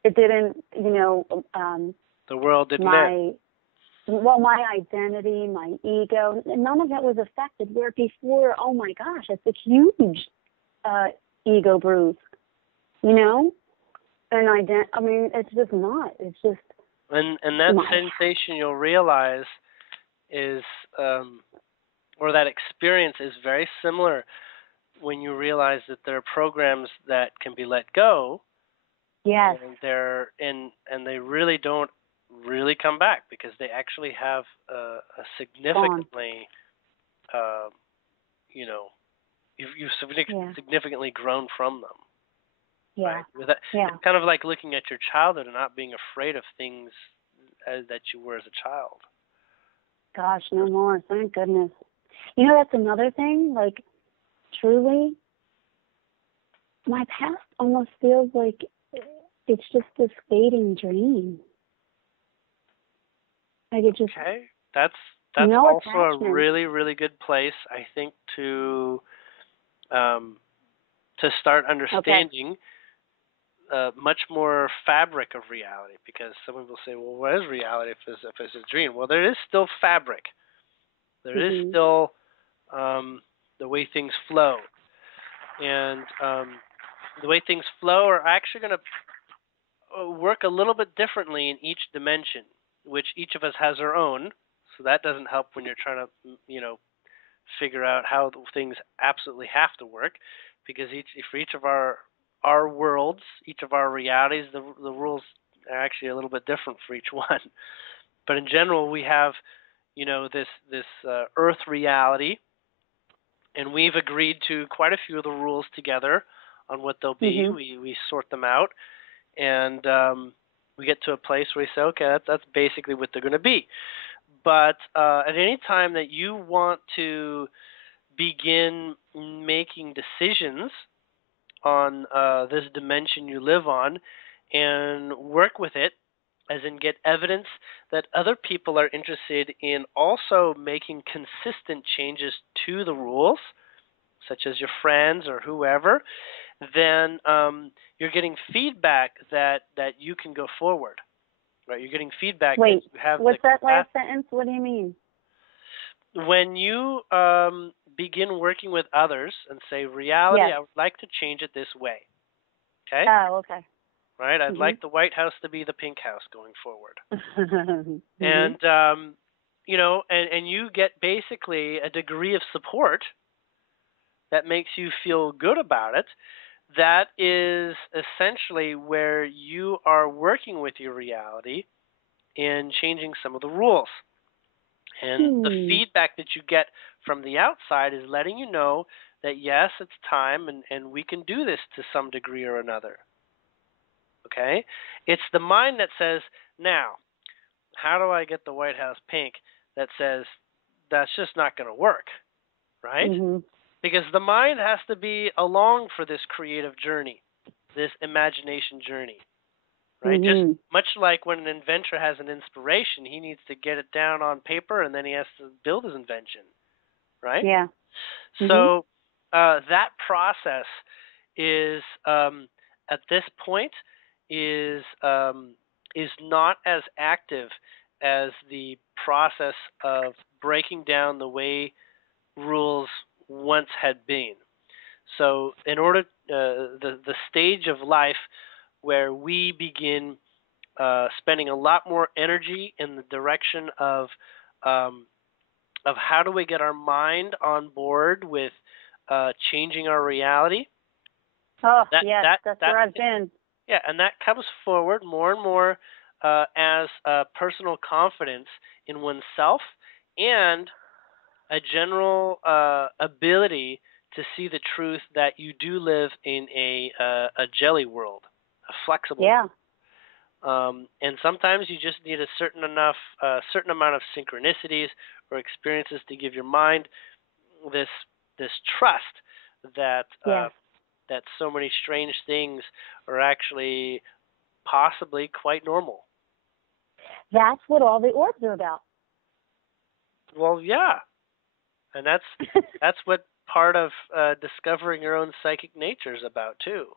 It didn't, the world didn't end. Well, my identity, my ego, none of that was affected. Where before, oh my gosh, it's a huge ego bruise, and it's just not. It's just. And that sensation you'll realize is, or that experience is very similar when you realize that there are programs that can be let go. Yes. And they really don't really come back because they actually have a significantly, you've significantly grown from them. Yeah. Right? It's kind of like looking at your childhood and not being afraid of things that you were as a child. Gosh, no more. Thank goodness. That's another thing. Like, truly, my past almost feels like it's just this fading dream. Like, it just. Okay, that's also attachment. a really, really good place, I think, to start understanding much more fabric of reality. Because someone will say, "Well, what is reality if it's a dream?" Well, there is still fabric. There is still the way things flow, and the way things flow are actually going to work a little bit differently in each dimension, which each of us has our own. So that doesn't help when you're trying to, figure out how things absolutely have to work, because for each of our worlds, each of our realities, the rules are actually a little bit different for each one. But in general, we have, this Earth reality, and we've agreed to quite a few of the rules together on what they'll be. Mm-hmm. We sort them out, and we get to a place where we say, okay, that's basically what they're going to be. But at any time that you want to begin making decisions on this dimension you live on and work with it, as in get evidence that other people are interested in also making consistent changes to the rules, such as your friends or whoever, then you're getting feedback that you can go forward. Right? You're getting feedback that Wait, you have the what's that last capacity. sentence? What do you mean? When you begin working with others and say, reality, Yes. I would like to change it this way. Okay? Oh, okay. Right? I'd Mhm. like the White House to be the pink house going forward. Mhm. And, and you get basically a degree of support that makes you feel good about it. That is essentially where you are working with your reality and changing some of the rules. And the feedback that you get from the outside is letting you know that yes, it's time and we can do this to some degree or another. Okay? It's the mind that says, now, how do I get the White House pink? That says, that's just not going to work. Right? Mhm. Because the mind has to be along for this creative journey, this imagination journey. Right? Just Mhm. much like when an inventor has an inspiration, he needs to get it down on paper and then he has to build his invention. Right? Yeah. Mhm. So that process is at this point is not as active as the process of breaking down the way rules once had been. So, in order, the stage of life where we begin spending a lot more energy in the direction um, of how do we get our mind on board with changing our reality. Oh, That yes, that that's that where I've been. Yeah, and that comes forward more and more as personal confidence in oneself and a general ability to see the truth that you do live in a jelly world, a flexible Yeah. world. And sometimes you just need a certain amount of synchronicities or experiences to give your mind this this trust that Yes. that so many strange things are actually possibly quite normal. That's what all the orbs are about. Well, yeah, and that's what part of discovering your own psychic nature is about too,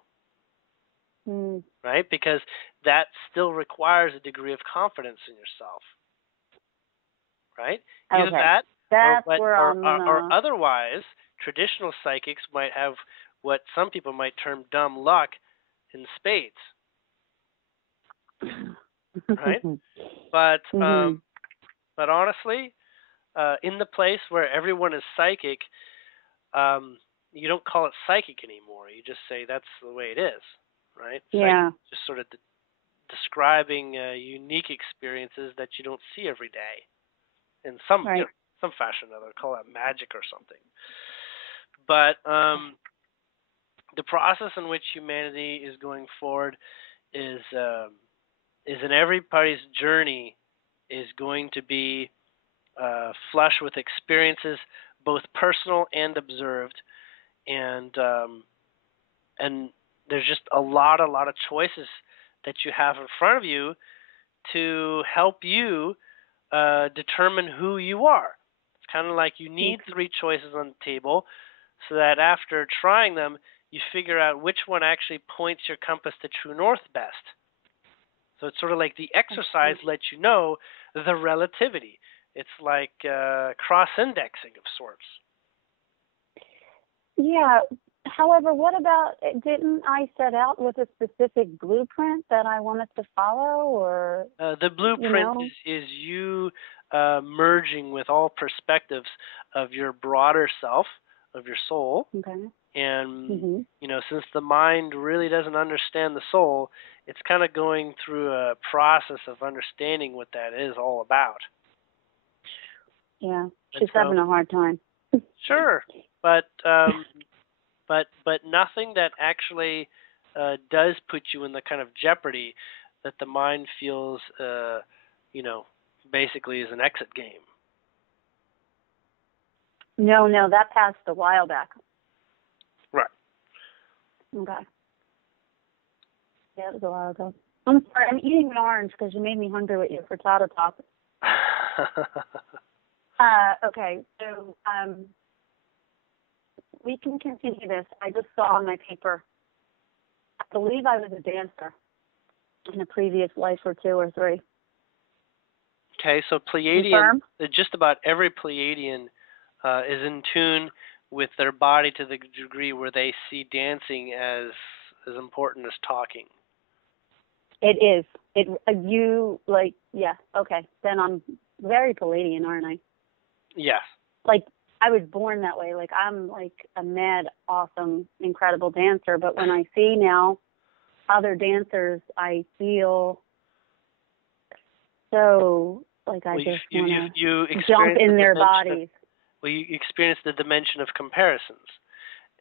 Mm. right? Because that still requires a degree of confidence in yourself, right? Either Okay. that or That's where I'm or otherwise, traditional psychics might have what some people might term dumb luck in spades, right? But Mhm. honestly, in the place where everyone is psychic, um, you don't call it psychic anymore. You just say that's the way it is, right? Psychic Yeah. is just sort of describing unique experiences that you don't see every day in Right. some fashion or other. Call that magic or something. But the process in which humanity is going forward is in everybody's journey is going to be flush with experiences, both personal and observed, and and there's just a lot of choices that you have in front of you to help you determine who you are. It's kind of like you need three choices on the table so that after trying them, you figure out which one actually points your compass to true north best. So it's sort of like the exercise lets you know the relativity. It's like cross-indexing of sorts. Yeah. However, what about, didn't I set out with a specific blueprint that I wanted to follow, or, The you blueprint know? is you merging with all perspectives of your broader self, of your soul, Okay. and Mhm. since the mind really doesn't understand the soul, it's kind of going through a process of understanding what that is all about. Yeah. And She's so, having a hard time. sure, but nothing that actually does put you in the kind of jeopardy that the mind feels, you know, basically is an exit game. No, that passed a while back. Right. Okay. Yeah, it was a while ago. I'm sorry. I'm eating an orange because you made me hungry with your frittata top. Okay. So we can continue this. I just saw on my paper. I believe I was a dancer in a previous life or 2 or 3. Okay, so Pleiadian, just about every Pleiadian is in tune with their body to the degree where they see dancing as important as talking. It is. Yeah, okay. Then I'm very Palladian, aren't I? Yes. Like, I was born that way. Like, I'm like a mad, awesome, incredible dancer. But when I see now other dancers, I feel so like I just want to jump in their bodies. You experience the dimension of comparisons.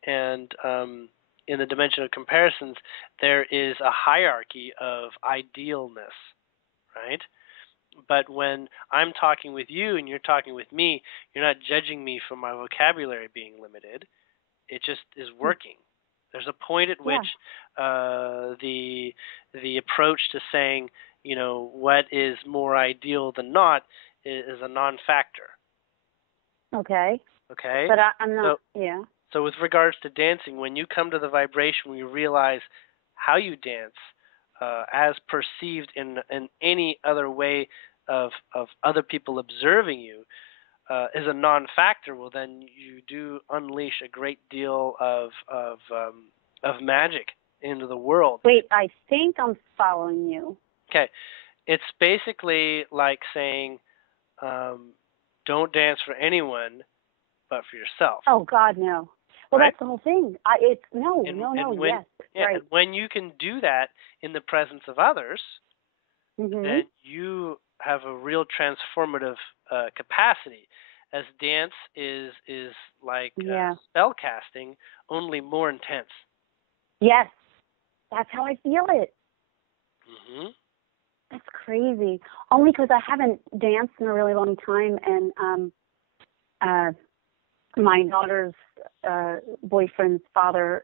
And in the dimension of comparisons, there is a hierarchy of idealness, right? But when I'm talking with you and you're talking with me, you're not judging me for my vocabulary being limited. It just is working. There's a point at which the approach to saying, what is more ideal than not is a non-factor. Okay. Okay. But I'm not. So with regards to dancing, when you come to the vibration where you realize how you dance, as perceived in any other way of other people observing you, is a non-factor, well, then you do unleash a great deal of magic into the world. Wait, I think I'm following you. Okay, it's basically like saying, don't dance for anyone but for yourself. Oh God, no. Well, right? That's the whole thing. Yes. Right. And when you can do that in the presence of others, then you have a real transformative capacity. As dance is like spell casting, only more intense. Yes, that's how I feel it. Mm-hmm. That's crazy. Only because I haven't danced in a really long time, and my daughter's boyfriend's father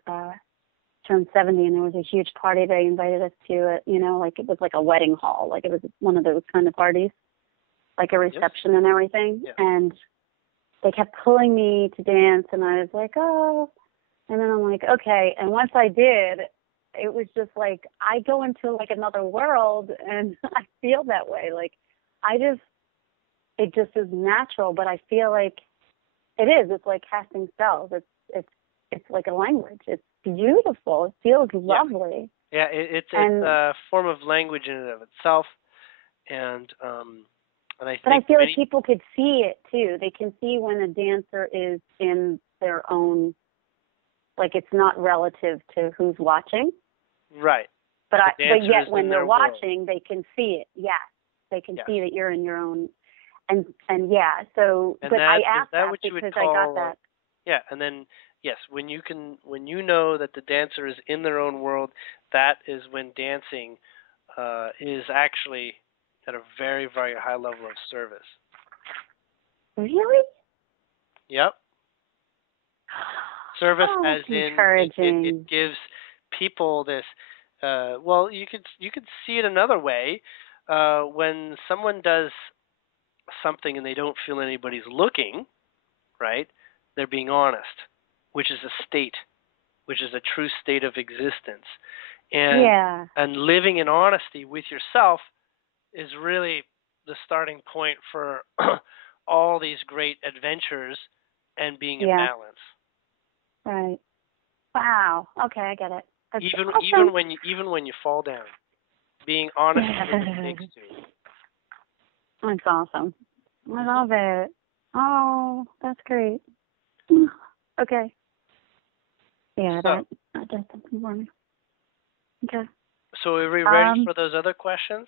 turned 70, and there was a huge party they invited us to. Like it was like a wedding hall, like it was one of those kind of parties, like a reception and everything. Yeah. And they kept pulling me to dance, and I was like, oh. And then I'm like, okay. And once I did, it was just like I go into like another world, and I feel that way. Like it just is natural, but I feel like it is. It's like casting spells. It's like a language. It's beautiful. It feels lovely. Yeah, it's a form of language in and of itself, and I think. But I feel like people could see it too. They can see when a dancer is in their own, like it's not relative to who's watching. Right. But yet when they're watching, they can see it. Yes, they can see that you're in your own. And yeah, so and but I asked that because I got that. Yeah, and then yes, when you know that the dancer is in their own world, that is when dancing is actually at a very, very high level of service. Really? Yep. Service as in it gives people this. Well, you could see it another way. When someone does something and they don't feel anybody's looking, right? They're being honest, which is a state, which is a true state of existence. And living in honesty with yourself is really the starting point for all these great adventures and being in balance. Right. Wow. Okay, I get it. That's even when you fall down, being honest with what it takes to. That's awesome. I love it. Oh, that's great. Okay. Yeah, that does something for me. Okay. So are we ready for those other questions?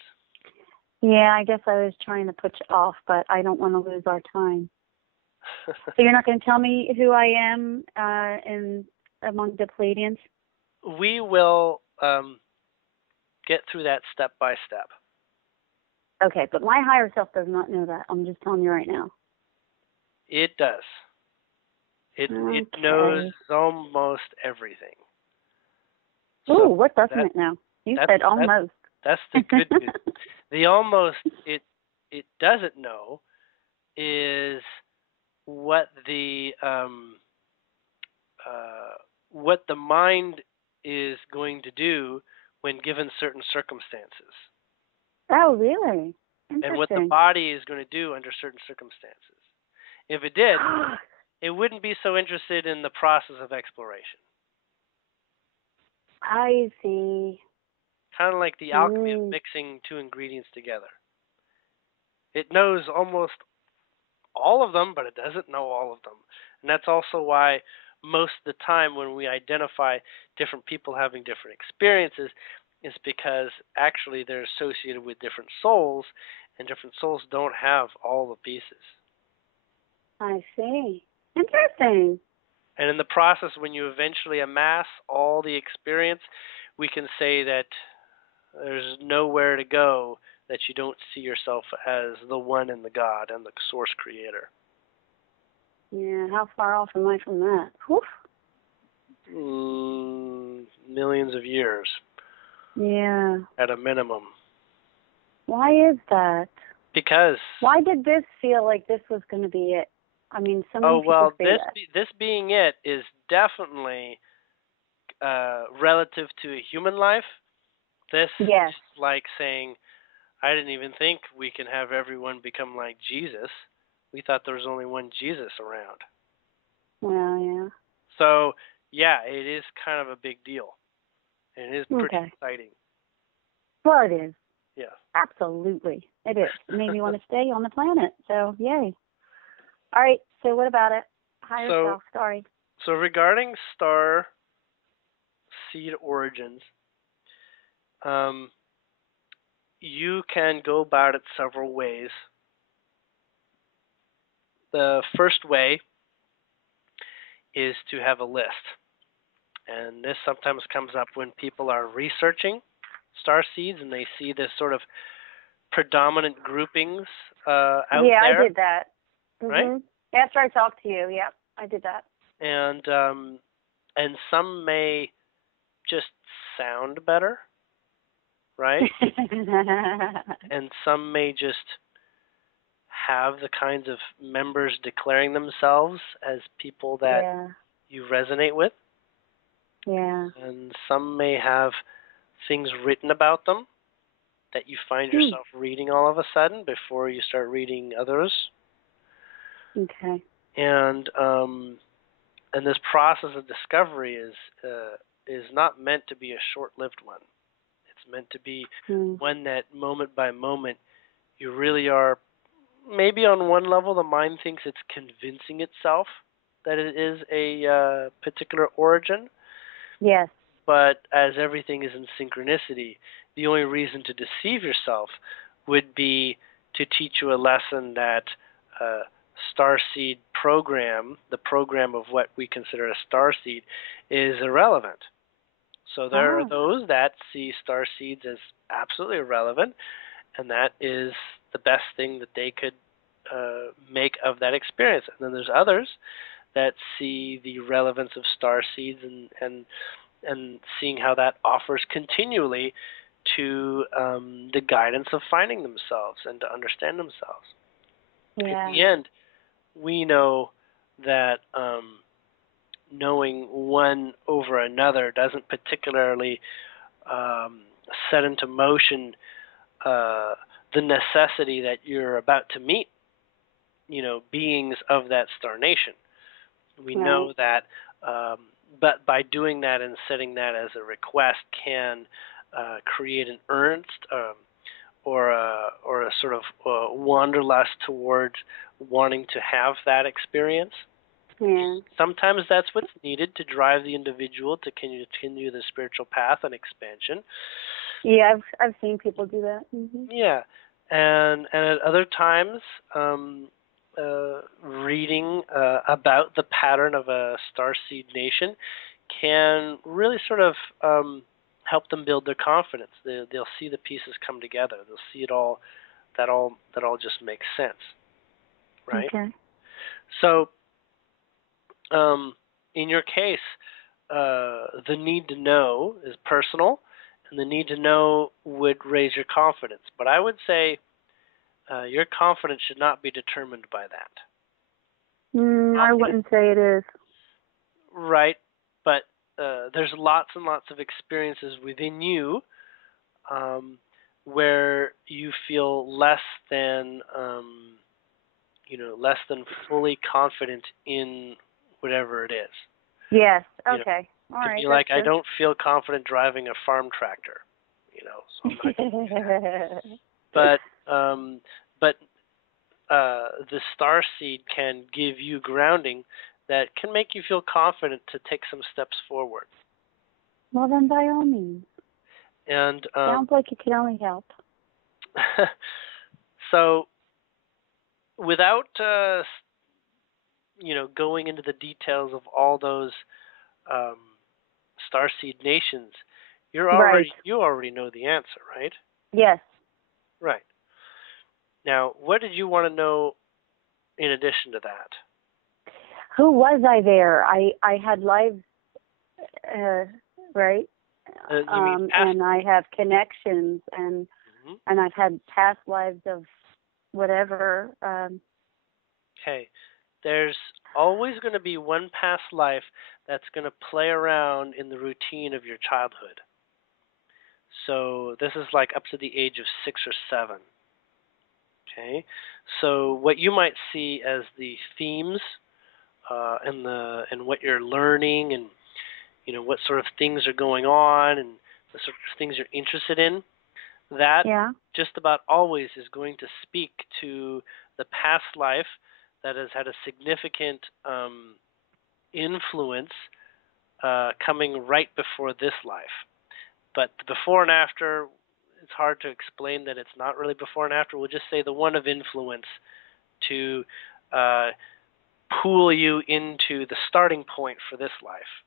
Yeah, I guess I was trying to put you off, but I don't want to lose our time. So you're not going to tell me who I am among the Pleiadians? We will get through that step by step. Okay, but my higher self does not know that. I'm just telling you right now. It does. It knows almost everything. Ooh, So what doesn't that it know? You that's said almost. that's the good news. The almost it doesn't know is what uh, what the mind is going to do when given certain circumstances, Oh, really? and what the Interesting. body is going to do under certain circumstances. If it did, it wouldn't be so interested in the process of exploration. I see. Kind of like the alchemy of Mm. mixing two ingredients together. It knows almost all of them, but it doesn't know all of them. And that's also why most of the time when we identify different people having different experiences is because actually they're associated with different souls, and different souls don't have all the pieces. I see. Interesting. And in the process, when you eventually amass all the experience, we can say that there's nowhere to go that you don't see yourself as the one and the God and the source creator. Yeah, how far off am I from that? Whew. Millions of years Yeah. at a minimum. Why is that? Because Why did this feel like this was going to be it? I mean, so many people say that. this being it is definitely relative to a human life. This Yes. is like saying, I didn't even think we can have everyone become like Jesus. We thought there was only one Jesus around. Well, yeah. So, yeah, it is kind of a big deal. And it is pretty Okay. exciting. Well, it is. Yeah. Absolutely. It is. It made me want to stay on the planet. So, yay. All right. So, what about it? Higher self. Sorry. So regarding star seed origins, you can go about it several ways. The first way is to have a list. And this sometimes comes up when people are researching star seeds and they see this sort of predominant groupings out Yeah, there. I did that. Right? After I talked to you, yep, I did that. And some may just sound better, right? And some may just have the kinds of members declaring themselves as people that you resonate with. Yeah. And some may have things written about them that you find yourself reading all of a sudden before you start reading others. Okay. And this process of discovery is not meant to be a short-lived one. It's meant to be one that moment by moment you really are. Maybe on one level, the mind thinks it's convincing itself that it is a particular origin. Yes. But as everything is in synchronicity, the only reason to deceive yourself would be to teach you a lesson that starseed program, the program of what we consider a starseed, is irrelevant. So there are those that see starseeds as absolutely irrelevant, and that is the best thing that they could make of that experience. And then there's others that see the relevance of star seeds and seeing how that offers continually to the guidance of finding themselves and to understand themselves. Yeah. In the end, we know that knowing one over another doesn't particularly set into motion the necessity that you're about to meet, beings of that star nation. We know that, but by doing that and setting that as a request can create an earnest or a sort of wanderlust towards wanting to have that experience. Yeah. Sometimes that's what's needed to drive the individual to continue the spiritual path and expansion. Yeah, I've seen people do that. Yeah, and at other times, reading about the pattern of a starseed nation can really sort of help them build their confidence. They'll see the pieces come together. They'll see it all. That all just makes sense, right? Okay. So, in your case, the need to know is personal, and the need to know would raise your confidence. But I would say your confidence should not be determined by that. I wouldn't say it is. Right, but there's lots and lots of experiences within you where you feel less than fully confident in whatever it is. Yes. You Okay. know, All it could right. be like, I That's don't feel confident driving a farm tractor. So I'm not going to do that. true. But the star seed can give you grounding that can make you feel confident to take some steps forward. Well, then by all means. And Sounds like it can only help. so, without going into the details of all those um, starseed nations, you already know the answer, right? Yes. Right. Now, what did you want to know in addition to that? Who was I there? I had lives, right? You mean past? And I have connections, and and I've had past lives of whatever. Okay. There's always going to be one past life that's going to play around in the routine of your childhood. So this is like up to the age of 6 or 7. Okay. So what you might see as the themes and what you're learning, and what sort of things are going on, and the sort of things you're interested in, that just about always is going to speak to the past life that has had a significant influence coming right before this life. But the before and after, it's hard to explain that it's not really before and after. We'll just say the one of influence to pull you into the starting point for this life.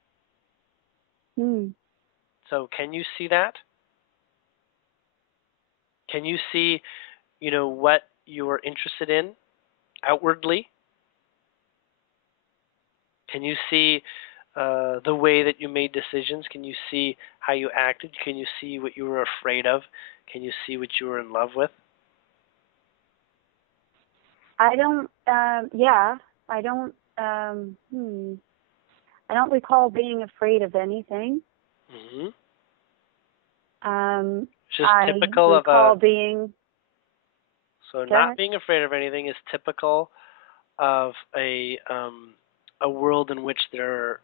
So can you see that? Can you see, what you are interested in outwardly? Can you see the way that you made decisions? Can you see how you acted? Can you see what you were afraid of? Can you see what you were in love with? I don't. I don't recall being afraid of anything. Mm-hmm. Just typical of being. So not being afraid of anything is typical of a world in which there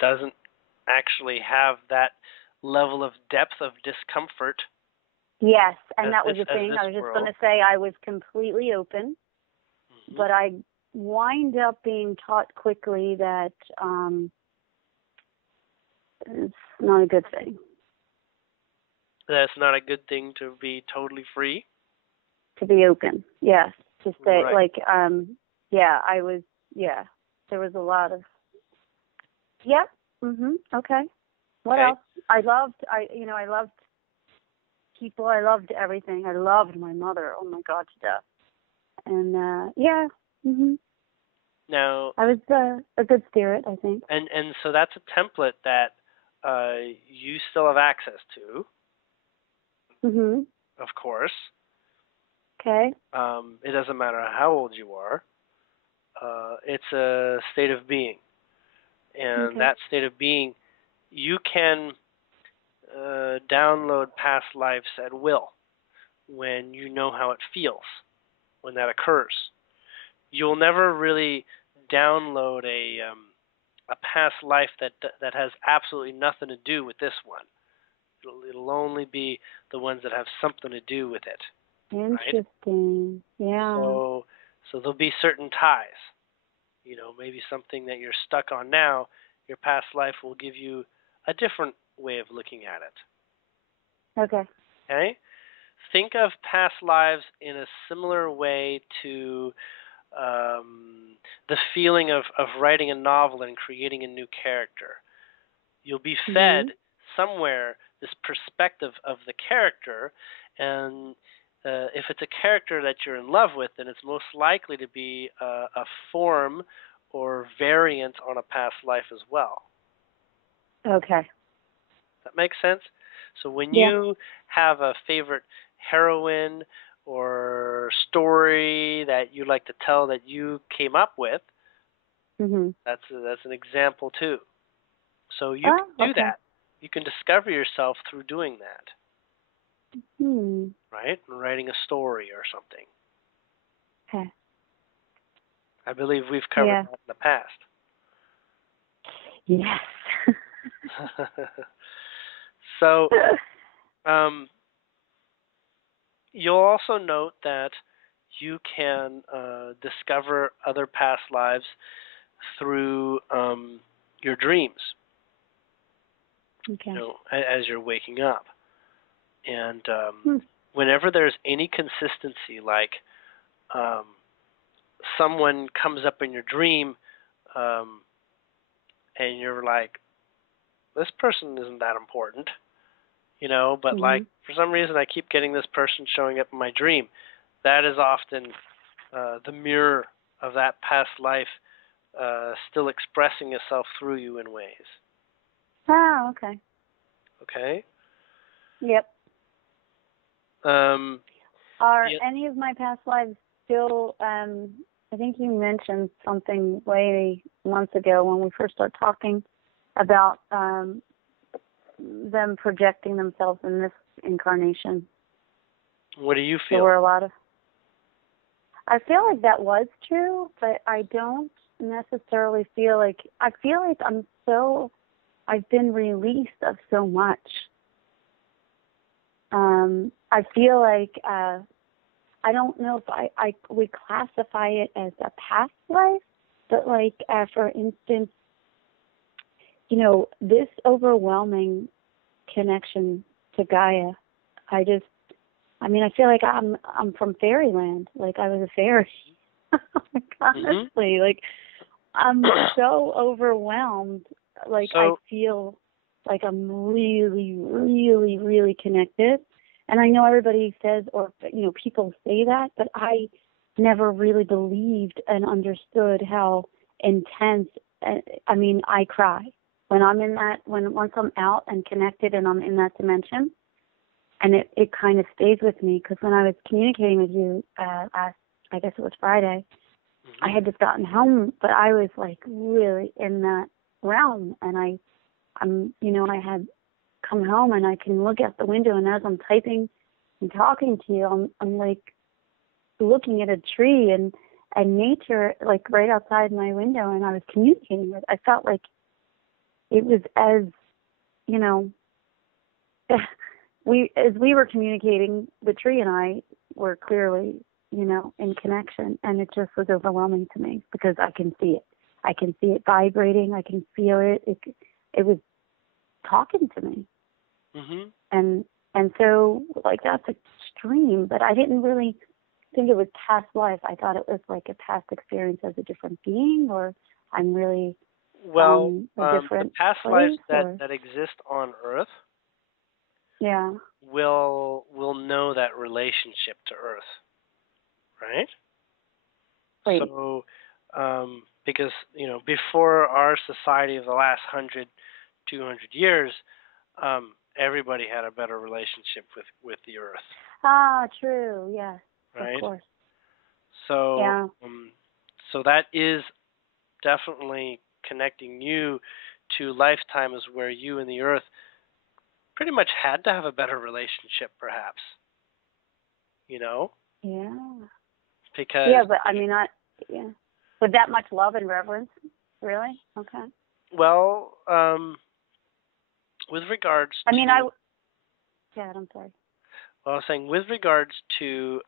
doesn't actually have that level of depth of discomfort. Yes, and that was the thing. I was just going to say I was completely open, but I wind up being taught quickly that it's not a good thing. That's not a good thing to be totally free? To be open, yes. To say, right. I was, there was a lot of, okay. What else? I loved people. I loved everything. I loved my mother. Oh my God, to death. And Now I was a good spirit, I think. And so that's a template that you still have access to. Of course. Okay. It doesn't matter how old you are. It's a state of being, and that state of being, you can download past lives at will when you know how it feels when that occurs. You'll never really download a past life that has absolutely nothing to do with this one. It'll only be the ones that have something to do with it. Interesting. Right? Yeah. So there'll be certain ties. Maybe something that you're stuck on now, your past life will give you a different way of looking at it. Okay? Think of past lives in a similar way to the feeling of writing a novel and creating a new character. You'll be fed somewhere this perspective of the character, and if it's a character that you're in love with, then it's most likely to be a form or variant on a past life as well. Okay. That makes sense? So when Yeah. you have a favorite heroine or story that you like to tell that you came up with, Mhm. that's an example too. So you Oh, can do okay. that. You can discover yourself through doing that, Hmm. right? Writing a story or something. Okay. I believe we've covered Yeah. that in the past. Yes. So um, you'll also note that you can discover other past lives through your dreams, Okay. as you're waking up. And Hmm. whenever there's any consistency, like um, someone comes up in your dream, um, and you're like, this person isn't that important, but like Mhm. for some reason I keep getting this person showing up in my dream. That is often the mirror of that past life still expressing itself through you in ways. Oh, okay. Okay. Yep. Um, Are yeah. any of my past lives still? I think you mentioned something way months ago when we first started talking about them projecting themselves in this incarnation. What do you There feel? were a lot of. I feel like that was true, but I don't necessarily feel like. I feel like I've been released of so much. I feel like I don't know if I would classify it as a past life, but like for instance, this overwhelming connection to Gaia, I feel like I'm from fairyland, like I was a fairy. Like, Hmm. honestly, like I'm so overwhelmed, like I So, feel like I'm really, really, really connected. And I know everybody says, or people say that, but I never really believed and understood how intense. I cry when I'm in that. Once I'm out and connected and I'm in that dimension, and it kind of stays with me. Because when I was communicating with you last, I guess it was Friday, I hmm had just gotten home, but I was like really in that realm, and I had come home, and I can look out the window, and as I'm typing and talking to you, I'm like looking at a tree and nature like right outside my window, and I was communicating with. I felt like it was as you know, we were communicating, the tree and I were clearly in connection, and it just was overwhelming to me because I can see it. I can see it vibrating. I can feel it. It was talking to me, hmm and so like that's extreme. But I didn't really think it was past life. I thought it was like a past experience as a different being, or I'm really well, from a the different past lives place, that or exist on Earth yeah. will know that relationship to Earth, right? Wait. So, because before our society of the last 100, 200 years, everybody had a better relationship with the Earth, Ah, true. Yes, of right? course. So, Yeah. so that is definitely connecting you to lifetimes where you and the Earth pretty much had to have a better relationship, perhaps. You know, Yeah. because Yeah, but yeah. With that much love and reverence, really? Okay. well, with regards I mean, to, yeah, I'm sorry. well, I was saying with regards to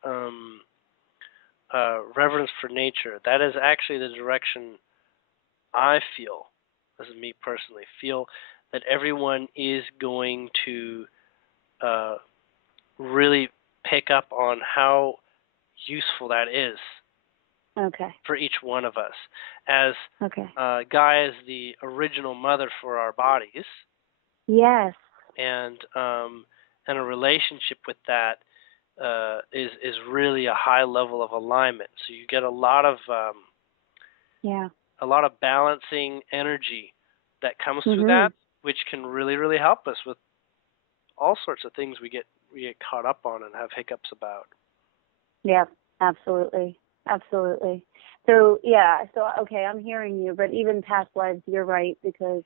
reverence for nature, that is actually the direction I feel. This is me personally. Feel that everyone is going to uh, really pick up on how useful that is Okay. for each one of us. As Okay. Gaia is the original mother for our bodies, Yes. and a relationship with that is really a high level of alignment. So you get Yeah. a lot of balancing energy that comes through that, Mhm. which can really, really help us with all sorts of things we get caught up on and have hiccups about. Yeah, absolutely. Absolutely. So, yeah, so, okay, I'm hearing you, but even past lives, you're right, because,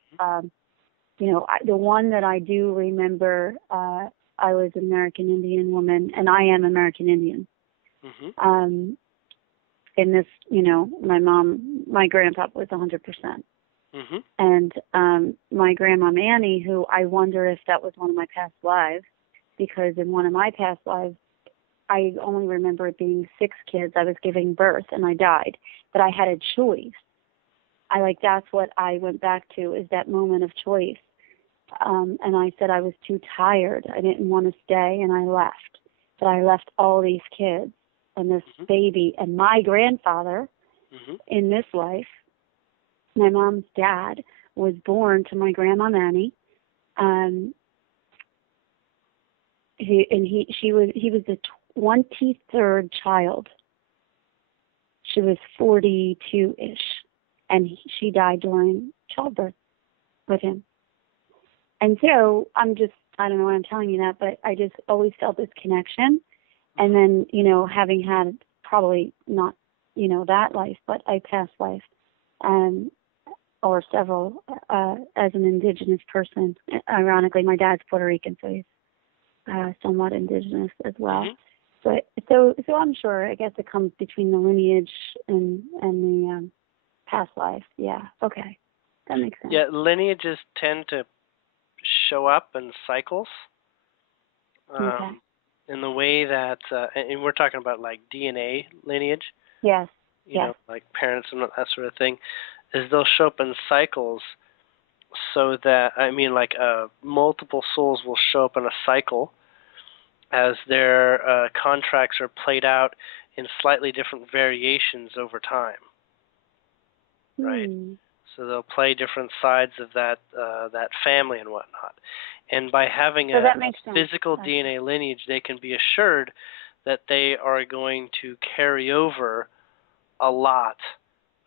the one that I do remember, I was an American Indian woman, and I am American Indian. Mhm. In this, my grandpa was 100%. Mhm. And my grandma Annie, who I wonder if that was one of my past lives, because in one of my past lives, I only remember it being 6 kids. I was giving birth and I died, but I had a choice. That's what I went back to, is that moment of choice. And I said I was too tired. I didn't want to stay, and I left. But I left all these kids and this Mhm. baby and my grandfather Mhm. in this life. My mom's dad was born to my grandma Manny. He was the 23rd child. She was 42-ish, and she died during childbirth with him. And so I don't know why I'm telling you that, but I just always felt this connection. And then, having had probably not, that life, but a past life, or several, as an indigenous person. Ironically, my dad's Puerto Rican, so he's somewhat indigenous as well. Mhm. But so I'm sure. I guess it comes between the lineage and the past life. Yeah. Okay, that makes sense. Yeah, lineages tend to show up in cycles. Okay. In the way that, and we're talking about like DNA lineage, Yes. Yes. like parents and that sort of thing, is they'll show up in cycles. So that, like, multiple souls will show up in a cycle as their contracts are played out in slightly different variations over time, right? Hmm. So they'll play different sides of that family and whatnot. And by having So a that makes sense. physical Okay. DNA lineage, they can be assured that they are going to carry over a lot,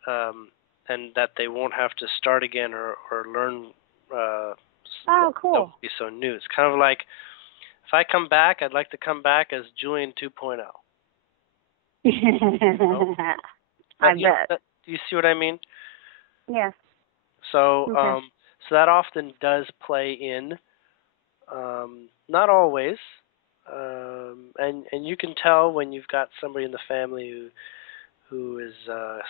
and that they won't have to start again or learn. Oh, That won't cool. be so new. It's kind of like, if I come back, I'd like to come back as Julien 2.0. I bet. Do you see what I mean? Yes. So, Okay. so that often does play in. Not always, and you can tell when you've got somebody in the family who is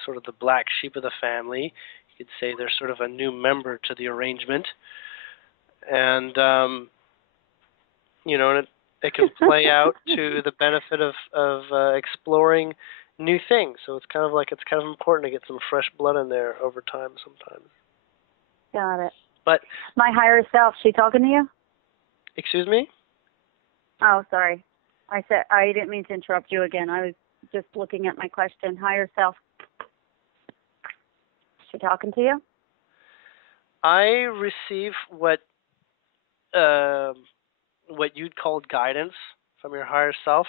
sort of the black sheep of the family. You could say they're sort of a new member to the arrangement, and and it can play out to the benefit of exploring new things. So it's kind of important to get some fresh blood in there over time sometimes. Got it. But My higher self, she talking to you? excuse me? Oh, sorry. I didn't mean to interrupt you again. I was just looking at my question. Higher self, she talking to you? I receive um what you'd call guidance from your higher self,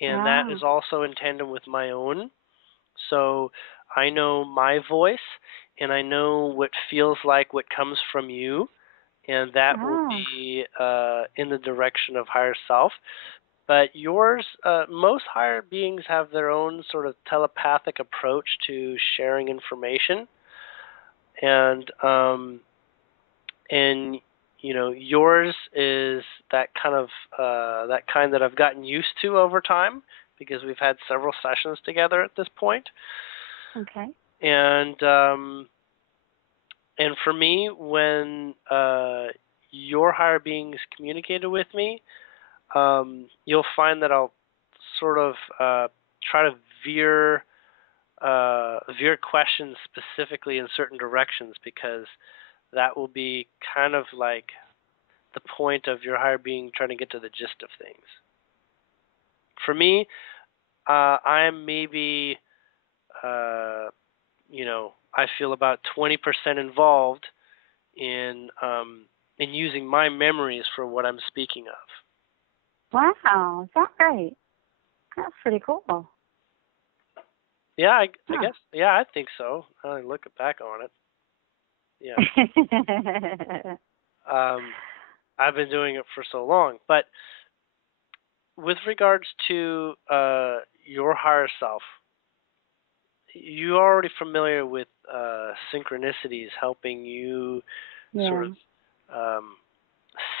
and that Oh. is also in tandem with my own. So I know my voice, and I know what feels like what comes from you, and that will Oh. be in the direction of higher self. But yours, most higher beings have their own sort of telepathic approach to sharing information, and and yours is that kind that I've gotten used to over time, because we've had several sessions together at this point. Okay. And for me, when your higher beings communicated with me, you'll find that I'll sort of try to veer questions specifically in certain directions, because that will be kind of like the point of your higher being trying to get to the gist of things. For me, I'm maybe, I feel about 20% involved in using my memories for what I'm speaking of. Wow. Is that right? That's pretty cool. Yeah, I Huh. guess. Yeah, I think so. I look back on it. Yeah. I've been doing it for so long. But with regards to your higher self, you're already familiar with synchronicities helping you sort Yeah. of um,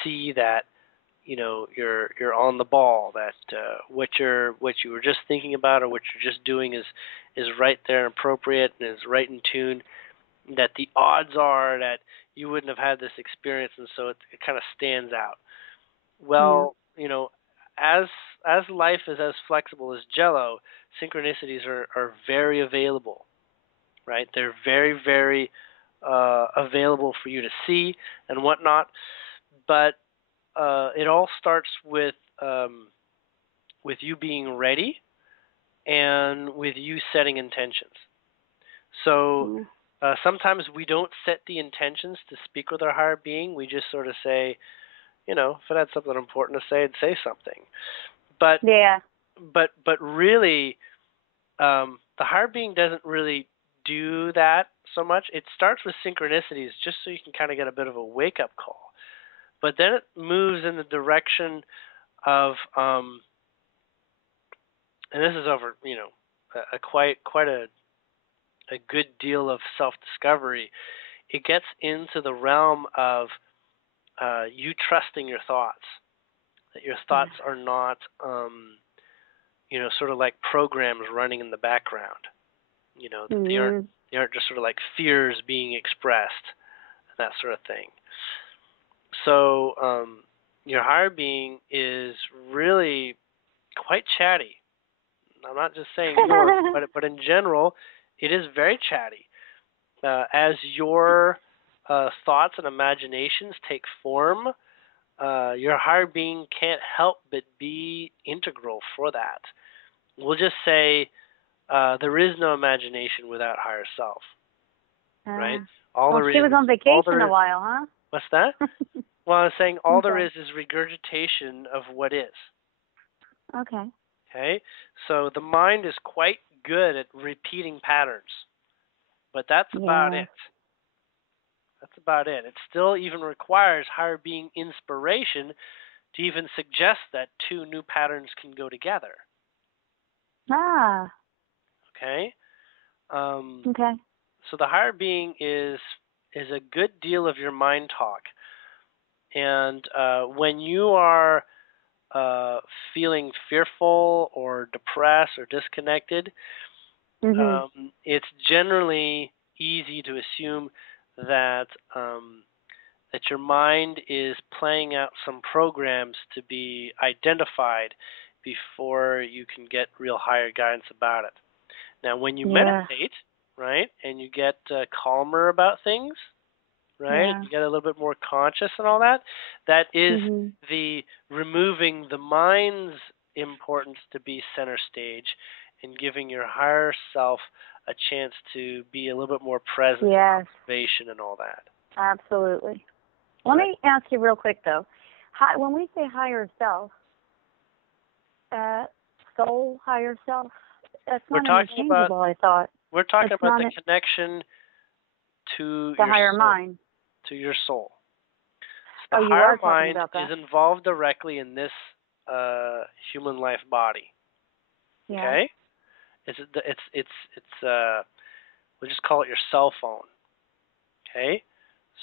see that you're on the ball, that what you were just thinking about or what you're just doing is right there and appropriate and is right in tune, that the odds are that you wouldn't have had this experience, and so it kind of stands out. Yeah. Well, as life is as flexible as jello, synchronicities are very available, right? They're very, very available for you to see and whatnot. But it all starts with you being ready and with you setting intentions. So Mm. sometimes we don't set the intentions to speak with our higher being. We just sort of say, if it had something important to say, I'd say something. But Yeah. but really, the higher being doesn't really do that so much. It starts with synchronicities just so you can kind of get a bit of a wake up call. But then it moves in the direction of, and this is over, a quite a good deal of self discovery. It gets into the realm of you trusting your thoughts. That your thoughts are not, sort of like programs running in the background. That Mhm. they aren't just sort of like fears being expressed, that sort of thing. So your higher being is really quite chatty. I'm not just saying yours, but in general, it is very chatty. As your thoughts and imaginations take form, your higher being can't help but be integral for that. We'll just say there is no imagination without higher self, right? Uh, All well, there she was is on all vacation there a is. while, huh? What's that? Well, I was saying all I'm there sorry. is regurgitation of what is. Okay. Okay, so the mind is quite good at repeating patterns, but that's about Yeah. it. That's about it. It still even requires higher being inspiration to even suggest that two new patterns can go together. Ah. Okay, um, Okay. so the higher being is a good deal of your mind talk, and when you are uh, feeling fearful or depressed or disconnected, Mhm. it's generally easy to assume that that your mind is playing out some programs to be identified before you can get real higher guidance about it. Now, when you Yeah. meditate, right, and you get calmer about things, right, Yeah. you get a little bit more conscious and all that, that is Mhm. the removing the mind's importance to be center stage and giving your higher self a chance to be a little bit more present in Yes. observation and all that. Absolutely. Let Right? me ask you real quick though. When we say higher self, uh, soul, higher self, that's We're not talking about interchangeable. I thought we're talking it's about not the connection to the your higher soul, mind. to your soul. The Oh, you higher are talking mind about is that. involved directly in this human life body. Yeah. Okay, it's we'll just call it your cell phone. Okay, Yeah.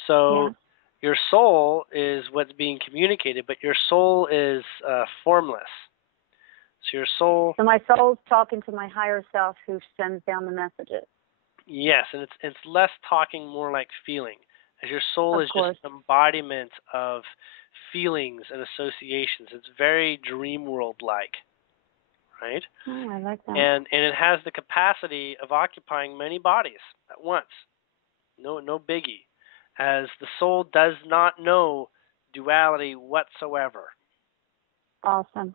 so your soul is what's being communicated, but your soul is formless. So your soul, So my soul's talking to my higher self who sends down the messages. yes, and it's less talking, more like feeling, as your soul Of is just course. an embodiment of feelings and associations. It's very dream world like, right? Oh, I like that. And it has the capacity of occupying many bodies at once. No biggie, as the soul does not know duality whatsoever. Awesome.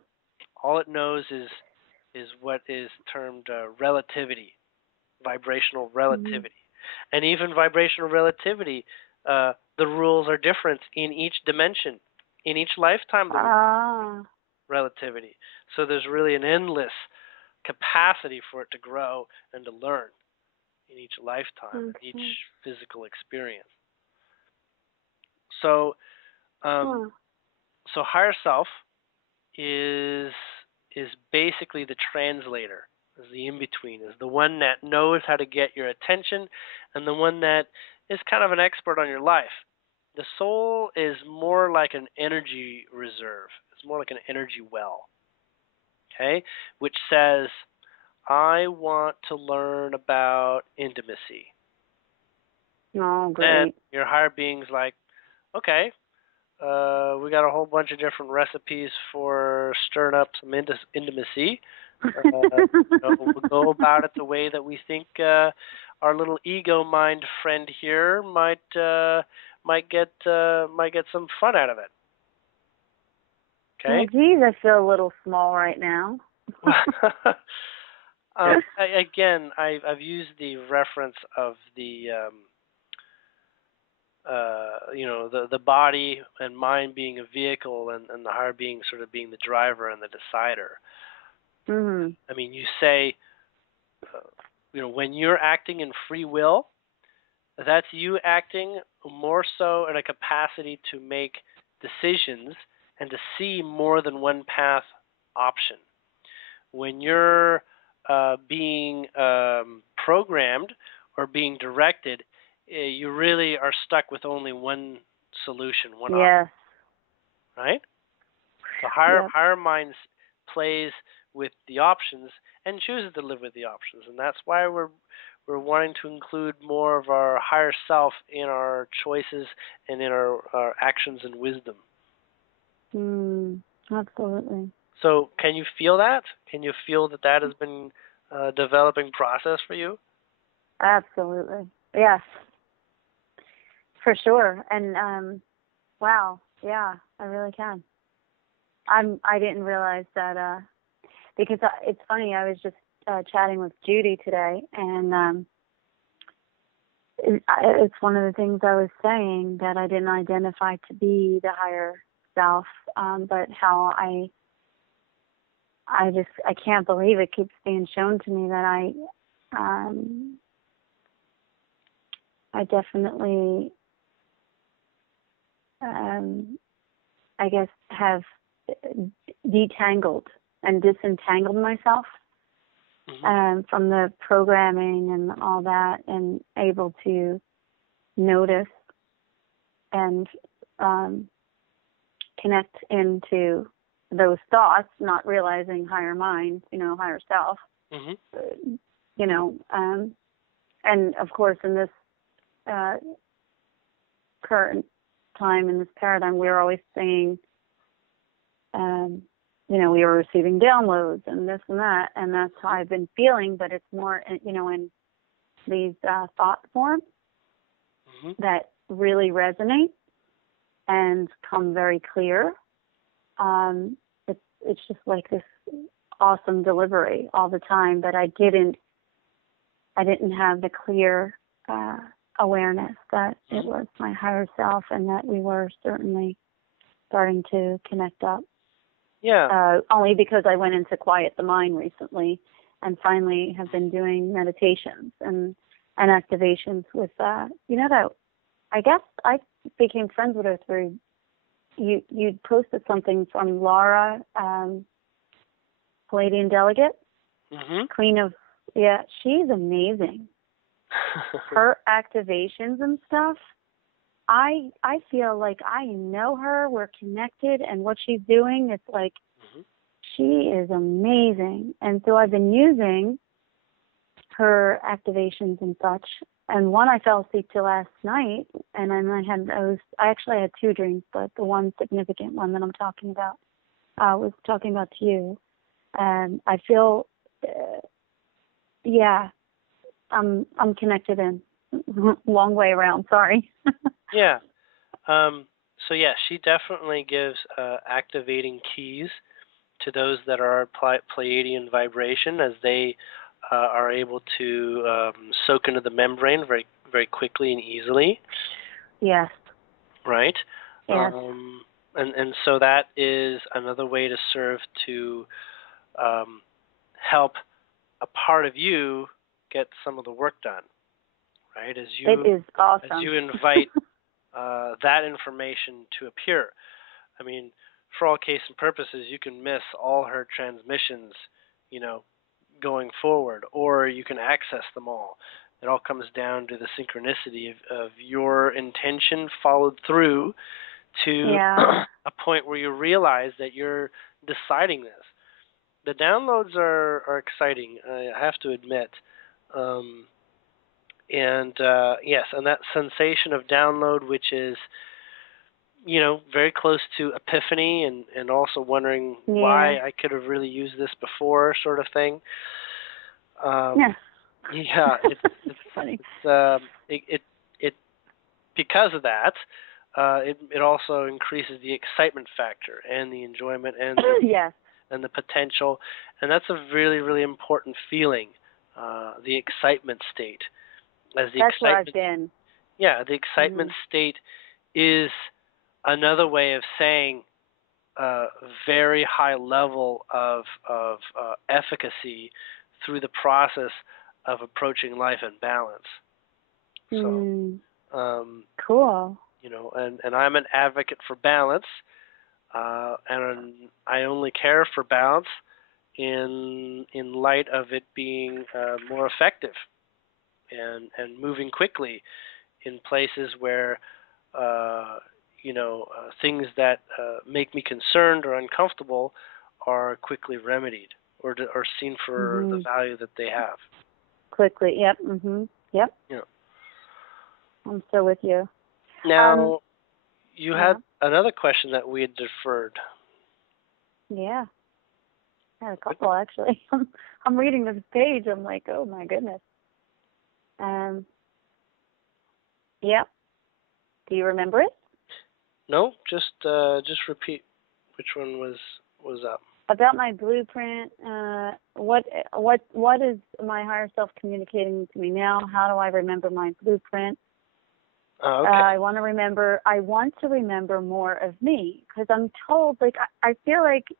All it knows is what is termed relativity, vibrational Mhm. relativity, and even vibrational relativity. The rules are different in each dimension, in each lifetime. The Ah. relativity. So there's really an endless capacity for it to grow and to learn in each lifetime, in each Okay. physical experience. So, um, Huh. so higher self is basically the translator, is the in between, is the one that knows how to get your attention, and the one that is kind of an expert on your life. The soul is more like an energy reserve. It's more like an energy well, okay, which says, I want to learn about intimacy. Oh, Then great. your higher being's like, okay, we got a whole bunch of different recipes for stirring up some intimacy. We'll go about it the way that we think our little ego mind friend here might get some fun out of it. Well, Okay. geez, I feel a little small right now. Again, I've used the reference of the the body and mind being a vehicle, and the higher being sort of being the driver and the decider. Mhm. I mean, you say, when you're acting in free will, that's you acting more so in a capacity to make decisions and to see more than one path option. When you're being programmed or being directed, you really are stuck with only one solution, one option, Yes. right? The higher Yep. higher mind plays with the options and chooses to live with the options, and that's why we're wanting to include more of our higher self in our choices and in our actions and wisdom. Absolutely. So, can you feel that? Can you feel that that has been a developing process for you? Absolutely. Yes. For sure. And wow. Yeah, I really can. I didn't realize that because it's funny. I was just chatting with Judy today, and it's one of the things I was saying that I didn't identify to be the higher self, but how I can't believe it keeps being shown to me that I definitely I guess have detangled and disentangled myself from the programming and all that, and able to notice and connect into those thoughts, not realizing higher mind, higher self, you know, and of course in this current time, in this paradigm, we're always saying, we are receiving downloads and this and that, and that's how I've been feeling, but it's more, in these thought forms that really resonate and come very clear. It's just like this awesome delivery all the time, but I didn't have the clear awareness that it was my higher self, and that we were certainly starting to connect up. Yeah. Only because I went into Quiet the Mind recently, and finally have been doing meditations and activations with that. I guess I became friends with her through you posted something from Laura, Palladian Delegate, Queen of, she's amazing. Her activations and stuff, I feel like I know her, we're connected, and what she's doing, it's like she is amazing. And so I've been using her activations and such. And one I fell asleep to last night, and then I actually had two dreams, but the one significant one that I'm talking about was talking about to you. And I feel, I'm connected in. Long way around, sorry. Yeah. So yeah, she definitely gives activating keys to those that are Pleiadian vibration, as they are able to soak into the membrane very, very quickly and easily. Yes. Right. Yes. And so that is another way to serve to help a part of you get some of the work done. Right. It is awesome. As you invite that information to appear. I mean, for all case and purposes, you can miss all her transmissions, you know, going forward, or you can access them all. It all comes down to the synchronicity of your intention followed through to Yeah. a point where you realize that you're deciding this. The downloads are exciting, I have to admit. Um, and yes, and that sensation of download, which is very close to epiphany and also wondering Yeah. why I could have really used this before, sort of thing. Yeah. Yeah, Funny. it because of that, it also increases the excitement factor and the enjoyment Yes. and the potential, and that's a really really important feeling, the excitement state. As the That's where I've excitement, been. yeah, the excitement state is another way of saying a very high level of efficacy through the process of approaching life in balance. So, Mm. um, Cool. and I'm an advocate for balance, and I only care for balance in light of it being more effective and moving quickly in places where things that make me concerned or uncomfortable are quickly remedied or seen for the Mhm. value that they have. Quickly. Yep. Mhm. Yep. You know. I'm so with you. Now, you Yeah. had another question that we had deferred. Yeah. I had a couple actually. I'm reading this page. I'm like, oh my goodness. Um. Yep. Do you remember it? No, just repeat which one was up. About my blueprint. What is my higher self communicating to me now? How do I remember my blueprint? Oh, okay. I want to remember. I want to remember more of me because I'm told. Like I feel like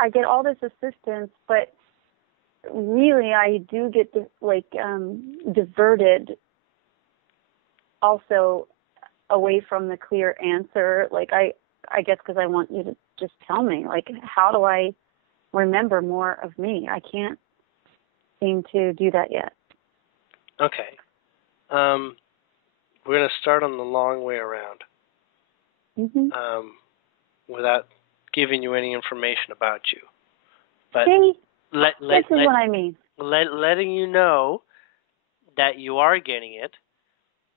I get all this assistance, but really I do get diverted also away from the clear answer. Like I guess because I want you to just tell me, like, how do I remember more of me? I can't seem to do that yet. Okay. We're going to start on the long way around, Mhm. without giving you any information about you. But See, let this let is let, what I mean. letting you know that you are getting it,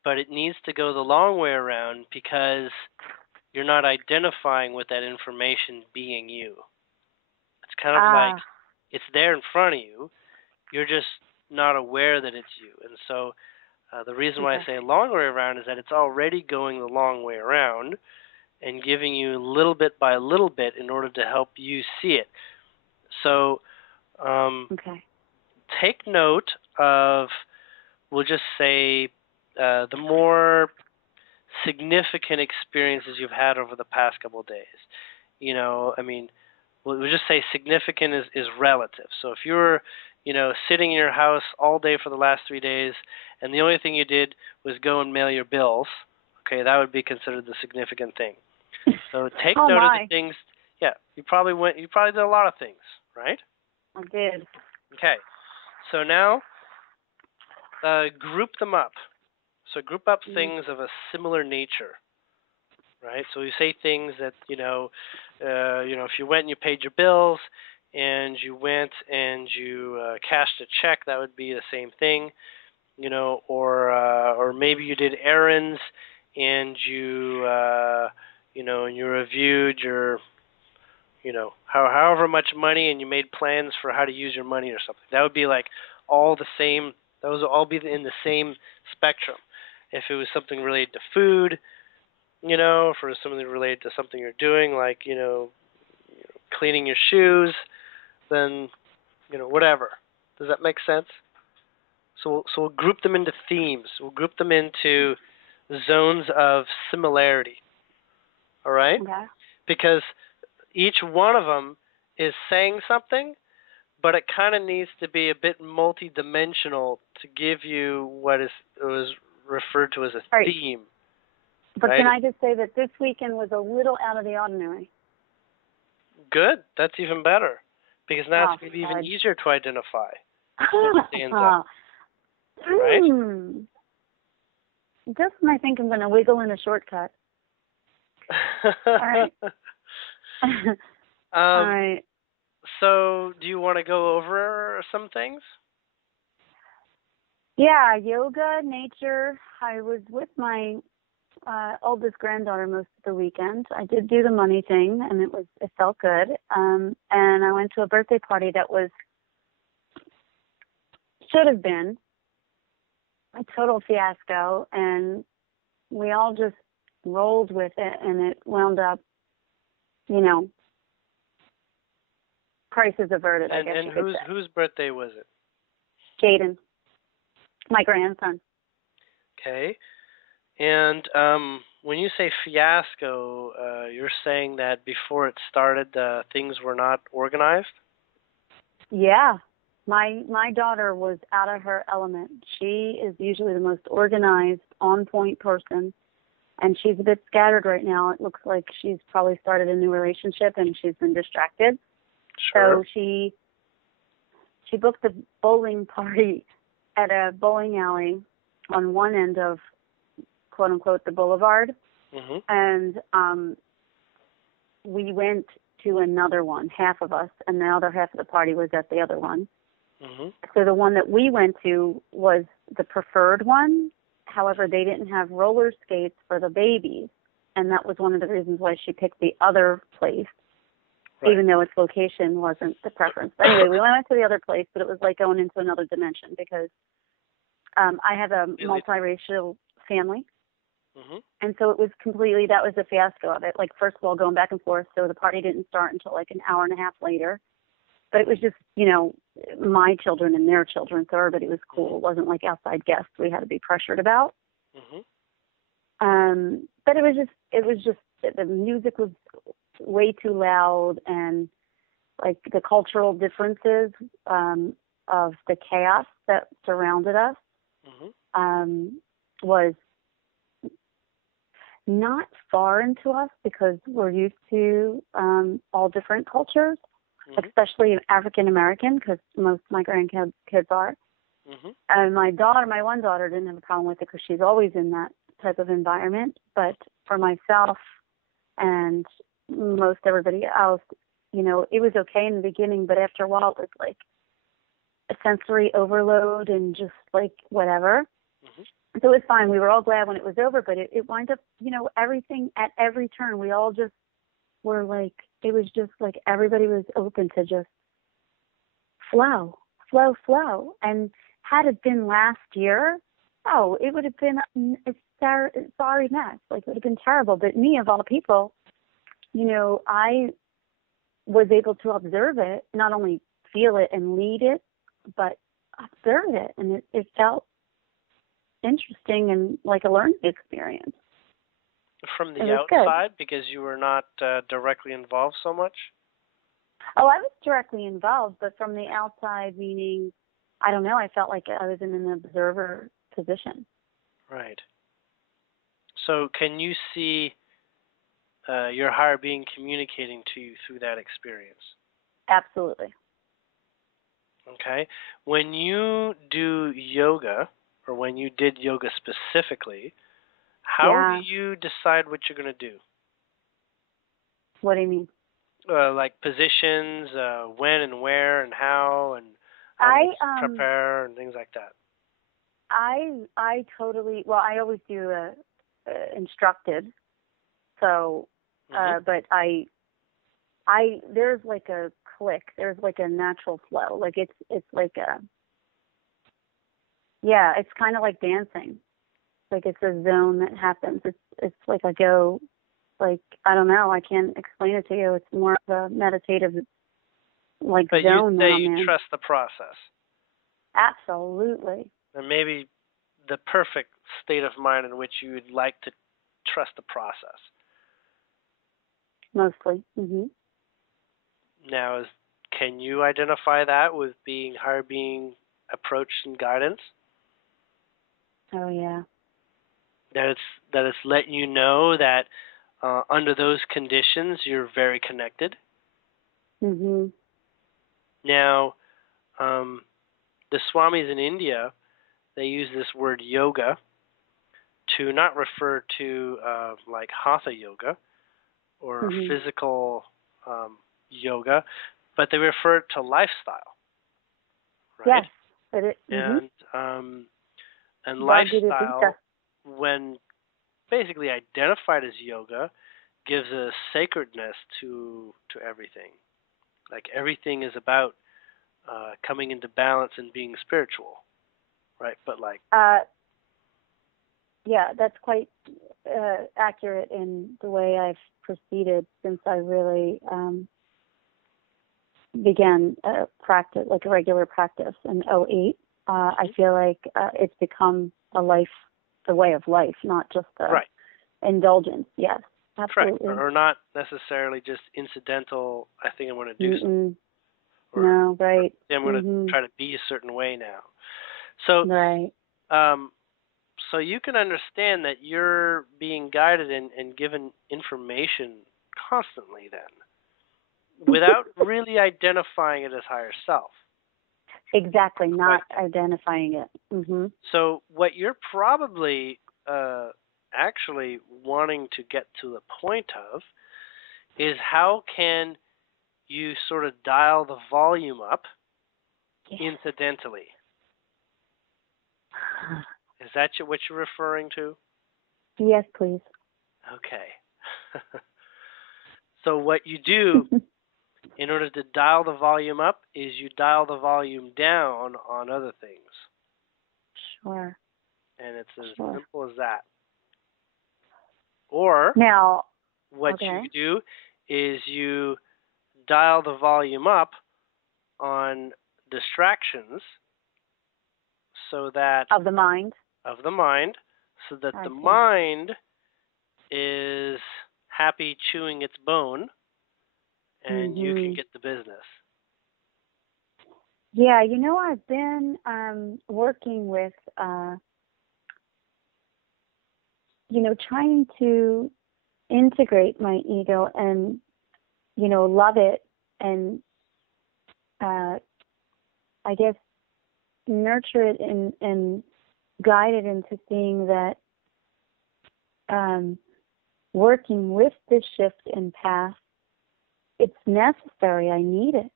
but it needs to go the long way around because you're not identifying with that information being you. It's kind of like Ah, it's there in front of you. You're just not aware that it's you. And so the reason why I okay. say long way around is that it's already going the long way around and giving you little bit by little bit in order to help you see it. So Okay. take note of, we'll just say, the more significant experiences you've had over the past couple of days. I mean, we'll just say significant is relative. So if you're, sitting in your house all day for the last 3 days, and the only thing you did was go and mail your bills, okay, that would be considered the significant thing. So take Oh note of the my, things. Yeah, you probably did a lot of things, right? I did. Okay. So now group them up. So group up Mm. things of a similar nature, right? So you say things that if you went and you paid your bills, and you went and you cashed a check, that would be the same thing, or maybe you did errands and and you reviewed your however much money, and you made plans for how to use your money or something. That would be like all the same. Those will all be in the same spectrum. If it was something related to food, if it was something related to something you're doing, like cleaning your shoes, then whatever. Does that make sense? So we'll group them into themes. We'll group them into zones of similarity. All right? Okay. Because each one of them is saying something, but it kind of needs to be a bit multi-dimensional to give you what was referred to as a All right. theme. But right? can I just say that this weekend was a little out of the ordinary? Good. That's even better, because now it's Oh, going to be even fudge. easier to identify what stands out, right? Just when I think I'm going to wiggle in a shortcut. All right. All right. So, do you want to go over some things? Yeah, yoga, nature. I was with my oldest granddaughter most of the weekend. I did do the money thing, and it felt good. And I went to a birthday party that should have been a total fiasco, and we all just rolled with it, and it wound up, crisis averted, I guess you could say. Whose birthday was it? Jaden, my grandson. Okay. And when you say fiasco, you're saying that before it started, things were not organized? Yeah. My daughter was out of her element. She is usually the most organized, on-point person, and she's a bit scattered right now. It looks like she's probably started a new relationship and she's been distracted. Sure. So she booked a bowling party at a bowling alley on one end of, quote unquote, the boulevard. Mm-hmm. And we went to another one, half of us, and the other half of the party was at the other one. Mm-hmm. So the one that we went to was the preferred one. However, they didn't have roller skates for the babies, and that was one of the reasons why she picked the other place, Right. even though its location wasn't the preference. But anyway, we went to the other place, but it was like going into another dimension because I have a multiracial family. Mm-hmm. And so it was that was the fiasco of it. Like, first of all, going back and forth, so the party didn't start until like an hour and a half later. But it was just, my children and their children, so everybody was cool. It wasn't like outside guests we had to be pressured about. Mm-hmm. But it was just the music was way too loud, and like the cultural differences of the chaos that surrounded us was not foreign to us because we're used to all different cultures, especially African American, because most of my grandkids are. And my one daughter didn't have a problem with it because she's always in that type of environment. But for myself and most everybody else, it was okay in the beginning, but after a while it was like a sensory overload and just like whatever. So it was fine. We were all glad when it was over, but it wound up, everything at every turn, we all just were like, it was just like everybody was open to just flow. And had it been last year, it would have been a sorry mess. Like, it would have been terrible. But me, of all people, I was able to observe it, not only feel it and lead it, but observe it. And it felt interesting and like a learning experience. From the outside, because you were not directly involved so much? Oh, I was directly involved, but from the outside, meaning, I don't know, I felt like I was in an observer position. Right. So can you see your higher being communicating to you through that experience? Absolutely. Okay. When you do yoga, or when you did yoga specifically, how do you decide what you're going to do? What do you mean? Like positions, when and where and how, and how to prepare and things like that. I totally, well, I always do instructed. So, but there's like a click. There's like a natural flow. Like it's like it's kind of like dancing. Like, it's a zone that happens. It's like I go, like, I don't know. I can't explain it to you. It's more of a meditative, like, but zone. But you trust the process. Absolutely. And maybe the perfect state of mind in which you would like to trust the process. Mostly. Now, can you identify that with higher being approach and guidance? Oh, yeah. That it's letting you know that under those conditions you're very connected. Mhm. Now, the swamis in India, they use this word yoga to not refer to like hatha yoga or Mhm. physical yoga, but they refer to lifestyle, right? Yes. But it. Mhm. And and Bhagavad Gita. lifestyle, when basically identified as yoga, gives a sacredness to everything. Like everything is about coming into balance and being spiritual, right? But like, Uh, yeah, that's quite accurate in the way I've proceeded since I really began practice, like a regular practice in '08. I feel like it's become a life, the way of life, not just a right, indulgence. Yes, correct, absolutely. or not necessarily just incidental. I think I want to do something, Mm-mm. or No, right. I'm going to Mhm. try to be a certain way now. So, Right. um, so you can understand that you're being guided and given information constantly, then, without really identifying it as higher self. Exactly, Quite. not identifying it. Mhm. So, what you're probably actually wanting to get to the point of is how can you sort of dial the volume up Yes. incidentally. Is that what you're referring to? Yes, please. Okay. So what you do in order to dial the volume up is you dial the volume down on other things. Sure. And it's as Sure. simple as that. Or Now, what okay. you do is you dial the volume up on distractions so that Of the mind. of the mind so that the I see. mind is happy chewing its bone and you can Mhm. get the business. Yeah, I've been working with trying to integrate my ego and love it and uh I guess nurture it and guide it into seeing that um working with this shift in path, it's necessary. I need it.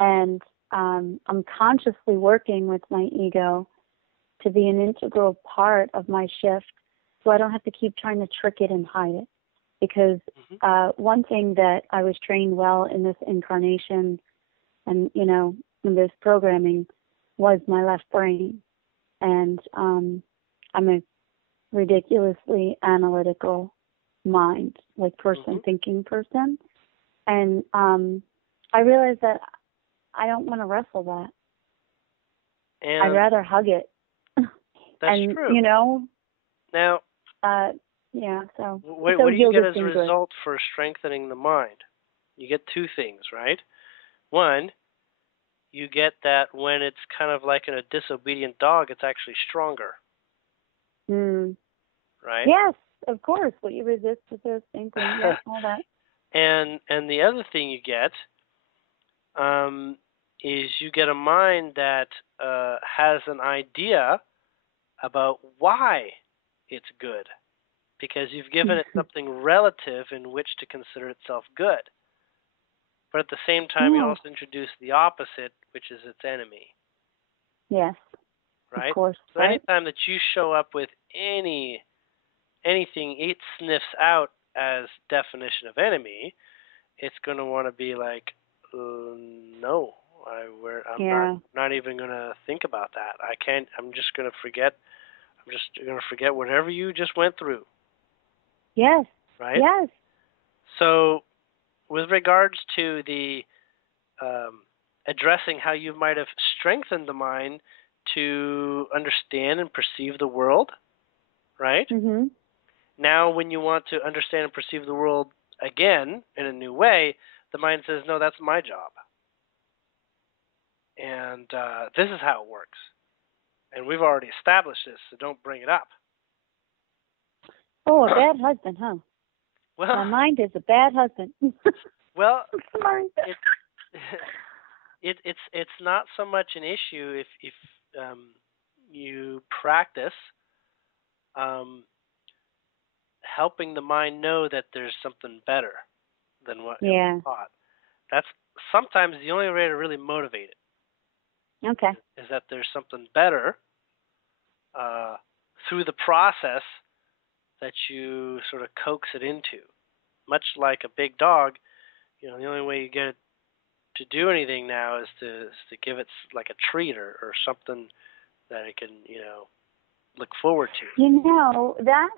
And I'm consciously working with my ego to be an integral part of my shift so I don't have to keep trying to trick it and hide it. Because Mm-hmm. one thing that I was trained well in this incarnation and, in this programming was my left brain. And I'm a ridiculously analytical mind, like Mm-hmm. thinking person. And I realized that I don't want to wrestle that. I'd And rather hug it. that's And, true. Now, uh, yeah, so what do you get yoga's as a been good. result for strengthening the mind? You get two things, right? One, you get that when it's kind of like in a disobedient dog, it's actually stronger, Mm. right? Yes, of course. What you resist is the same thing. Yep, all that. and the other thing you get um, is you get a mind that has an idea about why it's good because you've given it something relative in which to consider itself good. But at the same time, you Oh, also introduce the opposite, which is its enemy, yes, of right? course, So right? anytime that you show up with anything it sniffs out as definition of enemy, it's going to want to be like, no, I'm Yeah. not even going to think about that. I can't. I'm just going to forget. I'm just going to forget whatever you just went through, Yes. right? Yes. So, with regards to the um, addressing how you might have strengthened the mind to understand and perceive the world, right? Mhm. Now, when you want to understand and perceive the world again in a new way, the mind says, no, that's my job. And this is how it works. And we've already established this, so don't bring it up. Oh, a bad husband, huh? Well, My mind is a bad husband. well, Sorry. it, it's not so much an issue if you practice um, helping the mind know that there's something better than what it was Yeah. taught. That's sometimes the only way to really motivate Okay. it is that there's something better uh, through the process that you sort of coax it into. Much like a big dog, the only way you get it to do anything now is to give it like a treat or something that it can look forward to. That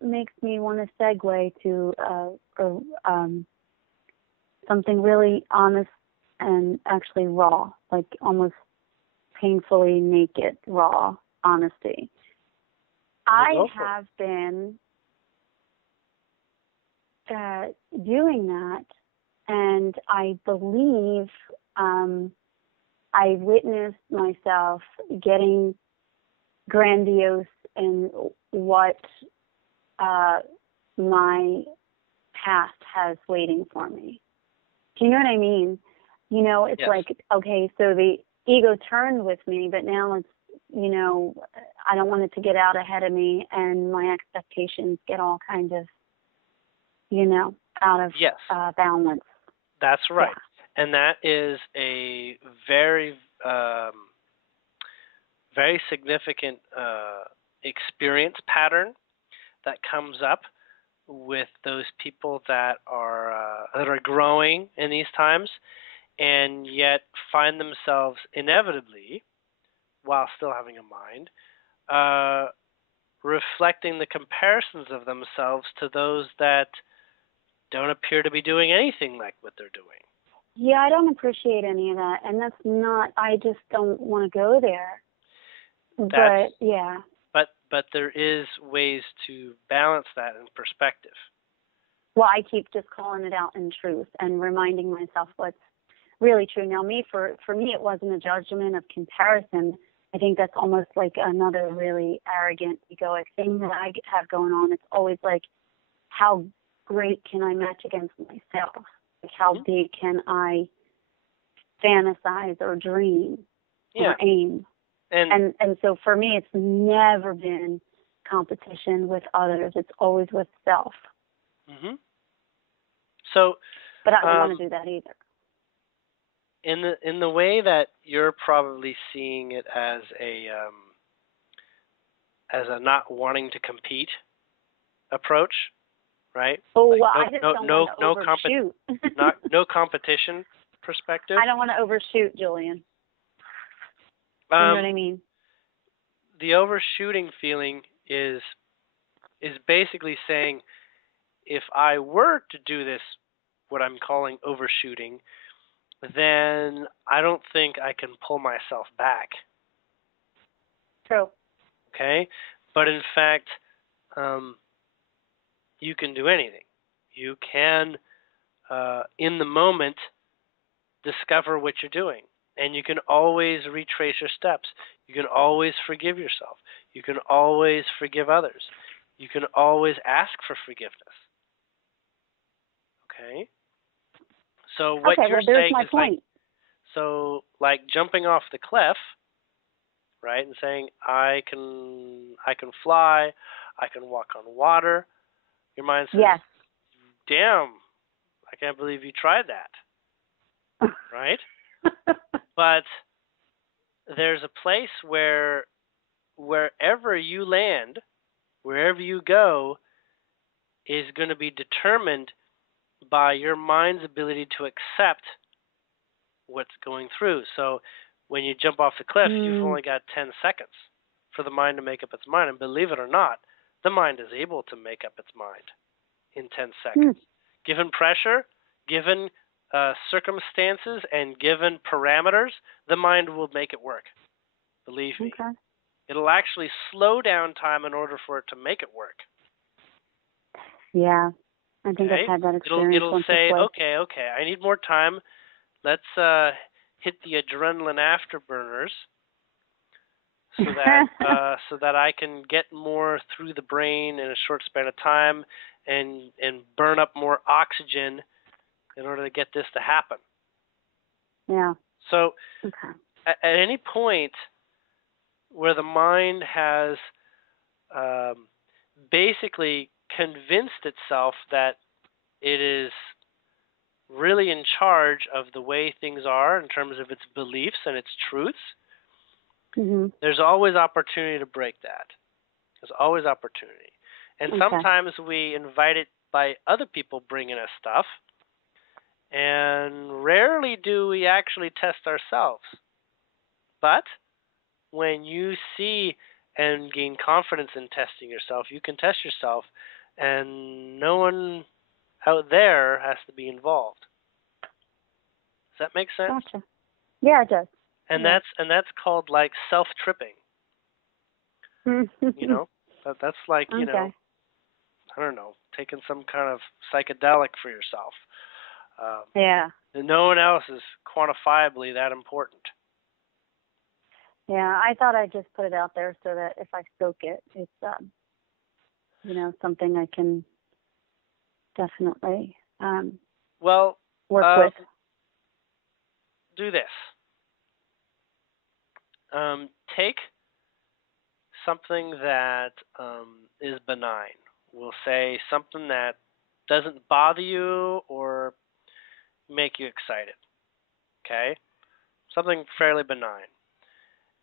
makes me want to segue to something really honest and actually raw, like almost painfully naked, raw honesty. I have been doing that, and I believe I witnessed myself getting grandiose in what my past has waiting for me. Do you know what I mean? It's Yes. like, okay, so the ego turned with me, but now it's, I don't want it to get out ahead of me, and my expectations get all kind of, out of Yes. balance. That's right. Yeah. And that is a very, very significant experience pattern that comes up with those people that are growing in these times, and yet find themselves inevitably, while still having a mind, reflecting the comparisons of themselves to those that don't appear to be doing anything like what they're doing. Yeah, I don't appreciate any of that, and that's not. I just don't want to go there. But yeah. But there is ways to balance that in perspective. Well, I keep just calling it out in truth and reminding myself what's really true. Now, for me, it wasn't a judgment of comparison. I think that's almost like another really arrogant, egoic thing that I have going on. It's always like, how great can I match against myself? Like, how big can I fantasize or dream or aim? And so for me, it's never been competition with others. It's always with self. Mm-hmm. So, but I don't want to do that either. In the way that you're probably seeing it as a not wanting to compete approach, right? Oh, like well, I just don't want to overshoot. No competition perspective. I don't want to overshoot, Julien. You know what I mean? The overshooting feeling is basically saying, if I were to do this, what I'm calling overshooting, then I don't think I can pull myself back. True. Okay? But in fact, you can do anything. You can, in the moment, discover what you're doing. And you can always retrace your steps. You can always forgive yourself. You can always forgive others. You can always ask for forgiveness. Okay? So what you're saying is like jumping off the cliff, right? And saying, I can fly, I can walk on water. Your mind says, yes. Damn, I can't believe you tried that. Right? But there's a place where wherever you land, wherever you go, is going to be determined by your mind's ability to accept what's going through. So when you jump off the cliff, you've only got 10 seconds for the mind to make up its mind. And believe it or not, the mind is able to make up its mind in 10 seconds. Given pressure, given circumstances, and given parameters, the mind will make it work. Believe me. Okay. It'll actually slow down time in order for it to make it work. Yeah. I think I've had that experience. It'll say, okay, I need more time. Let's hit the adrenaline afterburners so that I can get more through the brain in a short span of time and burn up more oxygen in order to get this to happen. Yeah. So Okay. at any point where the mind has basically convinced itself that it is really in charge of the way things are in terms of its beliefs and its truths, there's always opportunity to break that. There's always opportunity. And sometimes we invite it by other people bringing us stuff, and rarely do we actually test ourselves. But when you see and gain confidence in testing yourself, you can test yourself, and no one out there has to be involved. Does that make sense? Gotcha. Yeah, it does. And that's called like self-tripping. You know, that's like, you know, I don't know, taking some kind of psychedelic for yourself. And no one else is quantifiably that important. Yeah, I thought I'd just put it out there so that if I soak it, it's you know, something I can definitely work with. Do this. Take something that is benign. We'll say something that doesn't bother you or make you excited. Okay? Something fairly benign.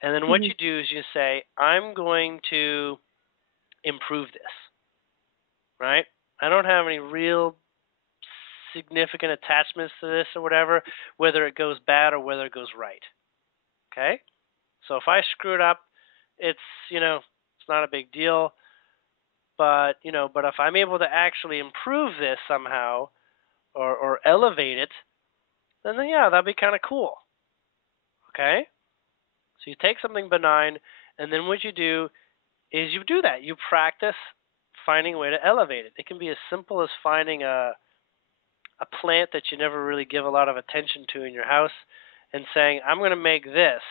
And then what you do is you say, I'm going to improve this. Right? I don't have any real significant attachments to this or whatever, whether it goes bad or whether it goes right. Okay? So if I screw it up, it's, you know, it's not a big deal. But, you know, but if I'm able to actually improve this somehow or elevate it, then yeah, that'd be kind of cool. Okay? So you take something benign, and then what you do is you do that. You practice finding a way to elevate it. It can be as simple as finding a plant that you never really give a lot of attention to in your house and saying, I'm going to make this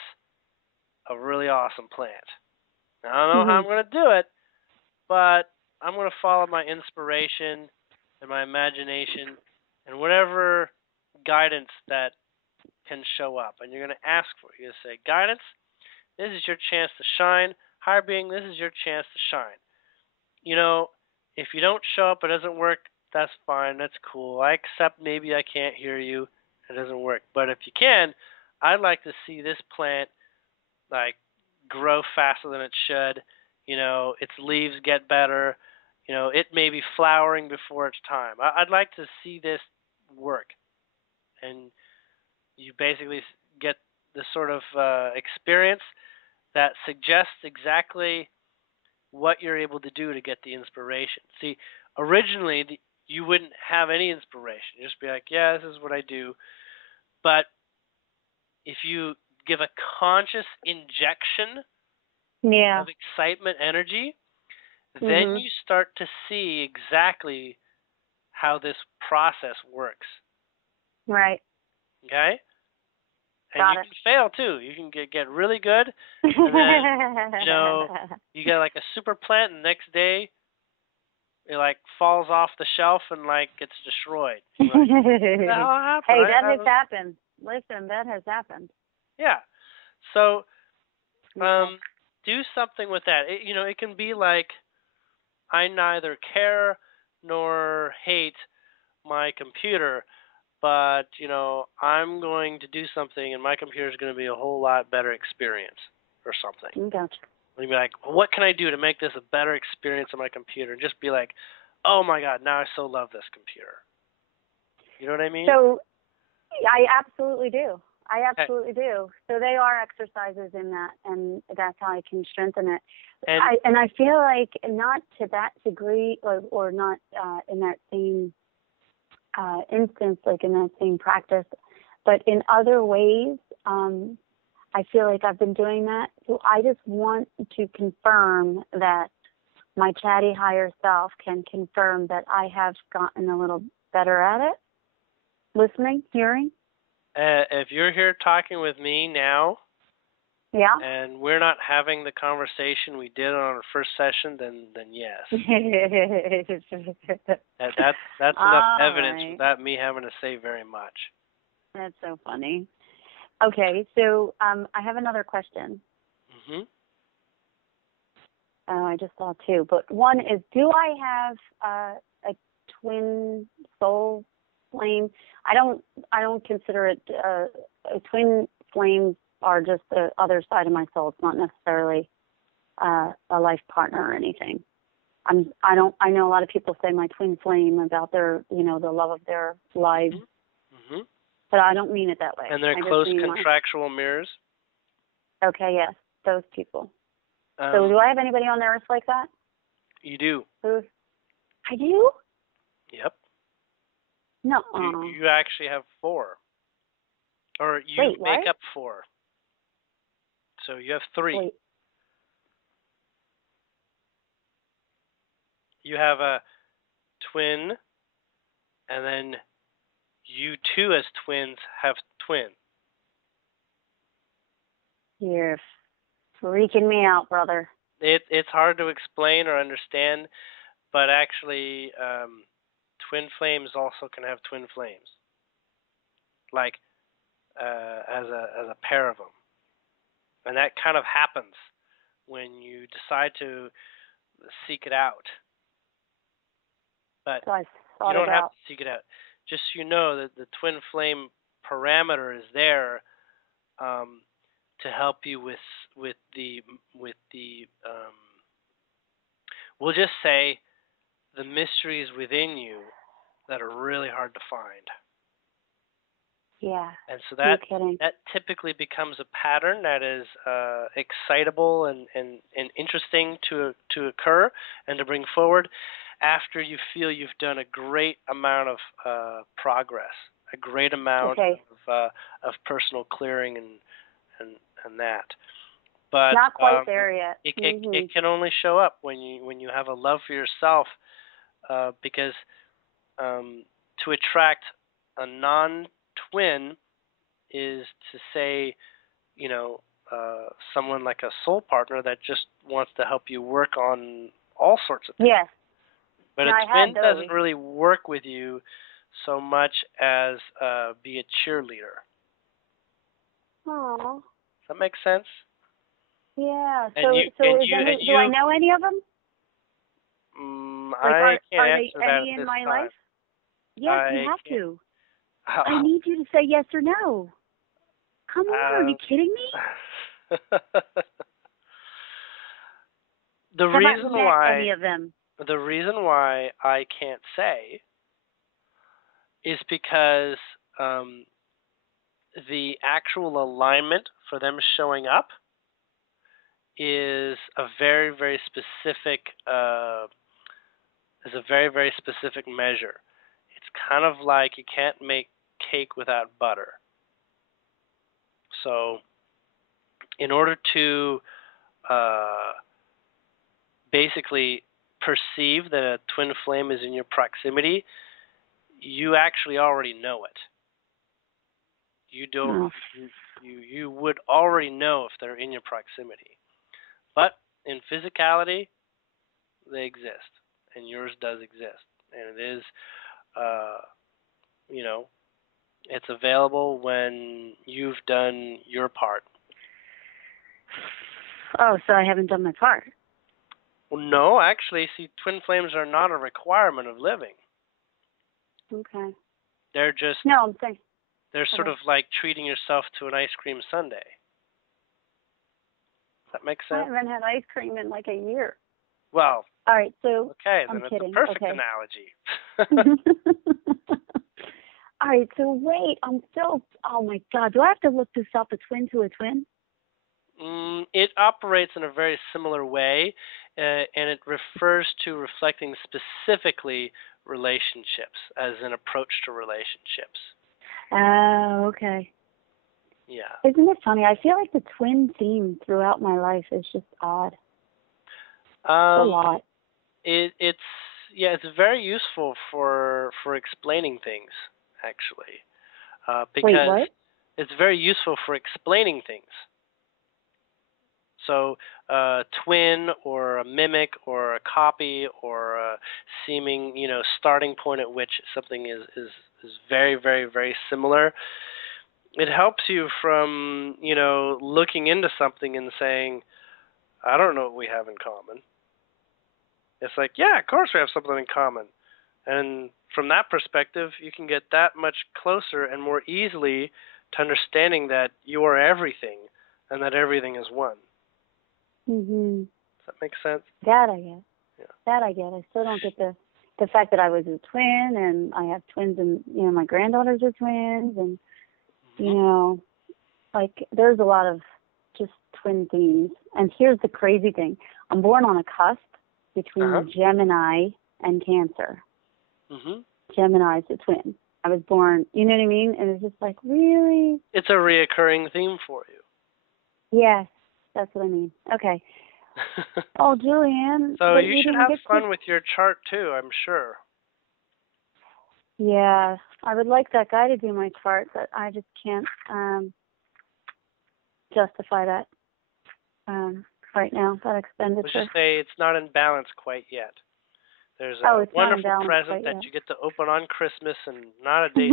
a really awesome plant. Now, I don't know how I'm going to do it, but I'm going to follow my inspiration and my imagination and whatever guidance that can show up. And you're going to ask for it. You're going to say, guidance, this is your chance to shine. Higher being, this is your chance to shine. You know, if you don't show up, it doesn't work, that's fine. That's cool. I accept maybe I can't hear you. It doesn't work. But if you can, I'd like to see this plant like grow faster than it should. You know, its leaves get better. You know, it may be flowering before its time. I'd like to see this work. And you basically get this sort of experience that suggests exactly what you're able to do to get the inspiration. See, originally you wouldn't have any inspiration. You'd just be like, yeah, this is what I do. But if you give a conscious injection of excitement energy, then you start to see exactly how this process works. Right. Okay? And Got you it. can fail too. You can get really good, and then you know you get like a super plant, and the next day it like falls off the shelf and like gets destroyed. Like, hey, that has happened. Listen, that has happened. Yeah. So do something with that. You know, it can be like, I neither care nor hate my computer, but, you know, I'm going to do something and my computer is going to be a whole lot better experience or something. Gotcha. You'd be like, well, what can I do to make this a better experience on my computer? And just be like, oh my God, now I so love this computer. You know what I mean? So I absolutely do. I absolutely do. So they are exercises in that, and that's how I can strengthen it. And I feel like not to that degree, or not in that same instance, like in that same practice, but in other ways, I feel like I've been doing that. So I just want to confirm that my chatty higher self can confirm that I have gotten a little better at it. Listening, hearing. If you're here talking with me now, Yeah. and we're not having the conversation we did on our first session, then yes. That's enough All evidence right. without me having to say very much. That's so funny. Okay, so I have another question. Hmm. I just saw two, but one is: do I have a twin soul flame? I don't consider it a twin flames are just the other side of my soul. It's not necessarily a life partner or anything. I know a lot of people say my twin flame about their, the love of their lives, Hmm. but I don't mean it that way. And they're I just close mean contractual mirrors. okay, yes, those people. So do I have anybody on the earth like that? You do. Who? I do? Yep. No. You actually have 4. Or you Wait, make what? up 4. So you have 3. Wait. You have a twin, and then you two as twins have twins. You're freaking me out, brother. It's hard to explain or understand, but actually, twin flames also can have twin flames, like as a pair of them, and that kind of happens when you decide to seek it out. But So I you thought don't it have out. to seek it out. Just so you know that the twin flame parameter is there to help you with the we'll just say the mysteries within you that are really hard to find. Yeah. And so No kidding. that typically becomes a pattern that is excitable and interesting to occur and to bring forward after you feel you've done a great amount of progress, a great amount Okay. of personal clearing and that. But Not quite there yet. it can only show up when you have a love for yourself, because to attract a non-twin is to say, someone like a soul partner that just wants to help you work on all sorts of things. Yes. But No, a I twin had doesn't those. really work with you so much as be a cheerleader. Aww. Does that make sense? Yeah. And Do I know any of them? Like, I can't are they answer that any at in this my time. life? Yes, you have to. I need you to say yes or no. Come on, are you kidding me? The Have reason I met why any of them? the reason why I can't say is because the actual alignment for them showing up is a very very specific measure. It's kind of like you can't make cake without butter. So, in order to basically perceive that a twin flame is in your proximity, you actually already know it. You don't. You would already know if they're in your proximity. But in physicality, they exist, and yours does exist, and it is, it's available when you've done your part. Oh, so I haven't done my part. Well, no, actually, see, twin flames are not a requirement of living. Okay. They're just No, I'm saying they're sort of like treating yourself to an ice cream sundae. Does that make sense? I haven't had ice cream in like a year. Well, all right, so okay, I'm then kidding. It's a perfect okay. analogy. All right, so wait, oh my God, do I have to look this up, a twin to a twin? It operates in a very similar way, and it refers to reflecting specifically relationships as an approach to relationships. Oh, okay. Yeah. Isn't it funny? I feel like the twin theme throughout my life is just odd. A lot. It's very useful for explaining things, actually, because Wait, what? it's very useful for explaining things. So a twin or a mimic or a copy or a seeming, starting point at which something is very, very, very similar. It helps you from, looking into something and saying, I don't know what we have in common. It's like, yeah, of course we have something in common. And from that perspective, you can get that much closer and more easily to understanding that you are everything and that everything is one. Mhm. Does that make sense? That I get. Yeah. That I get. I still don't get the fact that I was a twin and I have twins and my granddaughters are twins and like there's a lot of just twin themes. And here's the crazy thing. I'm born on a cusp between Gemini and Cancer. Mhm. Gemini's a twin. I was born, you know what I mean? And it's just like, really? It's a reoccurring theme for you. Yes, that's what I mean. Okay. Oh, Julien. So you should have fun with your chart too, I'm sure. Yeah, I would like that guy to do my chart, but I just can't justify that right now, that expenditure. Let's just say it's not in balance quite yet. There's a wonderful present that you get to open on Christmas and not a date.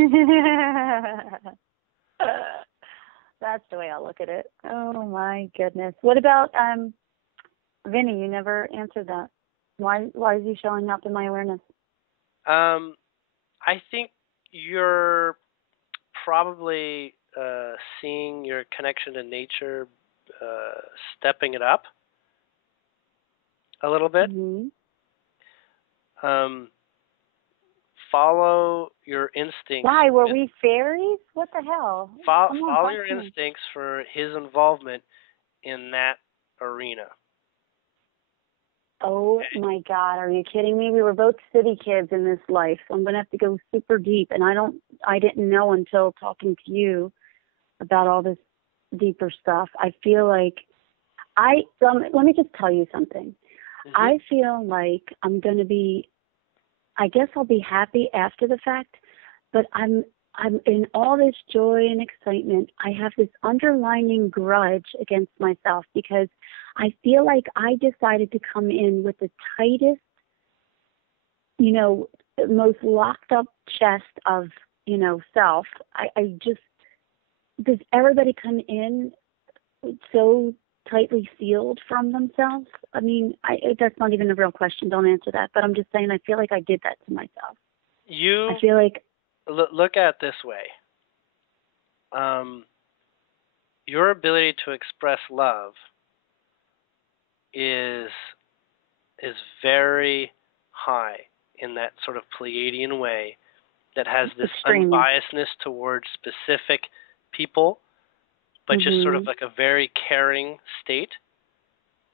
That's the way I'll look at it. Oh my goodness. What about Vinny? You never answered that. Why is he showing up in my awareness? I think you're probably seeing your connection to nature, stepping it up a little bit. Mm-hmm. Follow your instincts. Why? Were we fairies? What the hell? Follow your instincts for his involvement in that arena. Oh my God, are you kidding me? We were both city kids in this life, so I'm gonna have to go super deep, and I didn't know until talking to you about all this deeper stuff. I feel like let me just tell you something. Mm-hmm. I feel like I guess I'll be happy after the fact, but I'm in all this joy and excitement. I have this underlying grudge against myself because I feel like I decided to come in with the tightest, most locked up chest of, self. Does everybody come in so tightly sealed from themselves? I mean, that's not even a real question. Don't answer that. But I'm just saying I feel like I did that to myself. I feel like... Look at it this way. Your ability to express love is very high in that sort of Pleiadian way that has this unbiasedness towards specific people, but just sort of like a very caring state.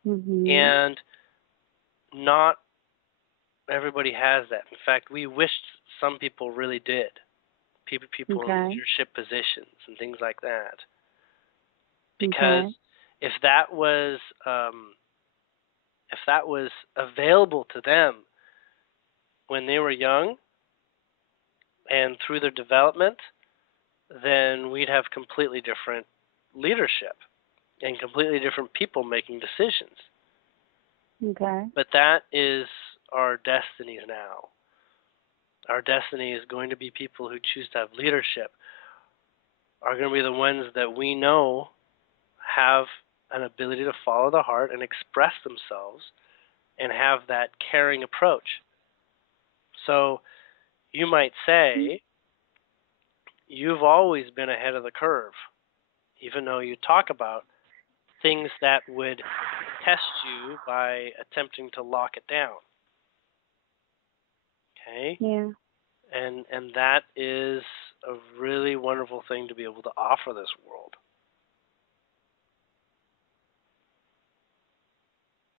Mm-hmm. And not everybody has that. In fact, we wished some people really did. People in leadership positions and things like that. Because if that was available to them when they were young and through their development, then we'd have completely different leadership and completely different people making decisions. Okay. But that is our destinies now. Our destiny is going to be people who choose to have leadership, are going to be the ones that we know have an ability to follow the heart and express themselves and have that caring approach. So you might say, you've always been ahead of the curve, even though you talk about things that would test you by attempting to lock it down. Okay? Yeah. And that is a really wonderful thing to be able to offer this world.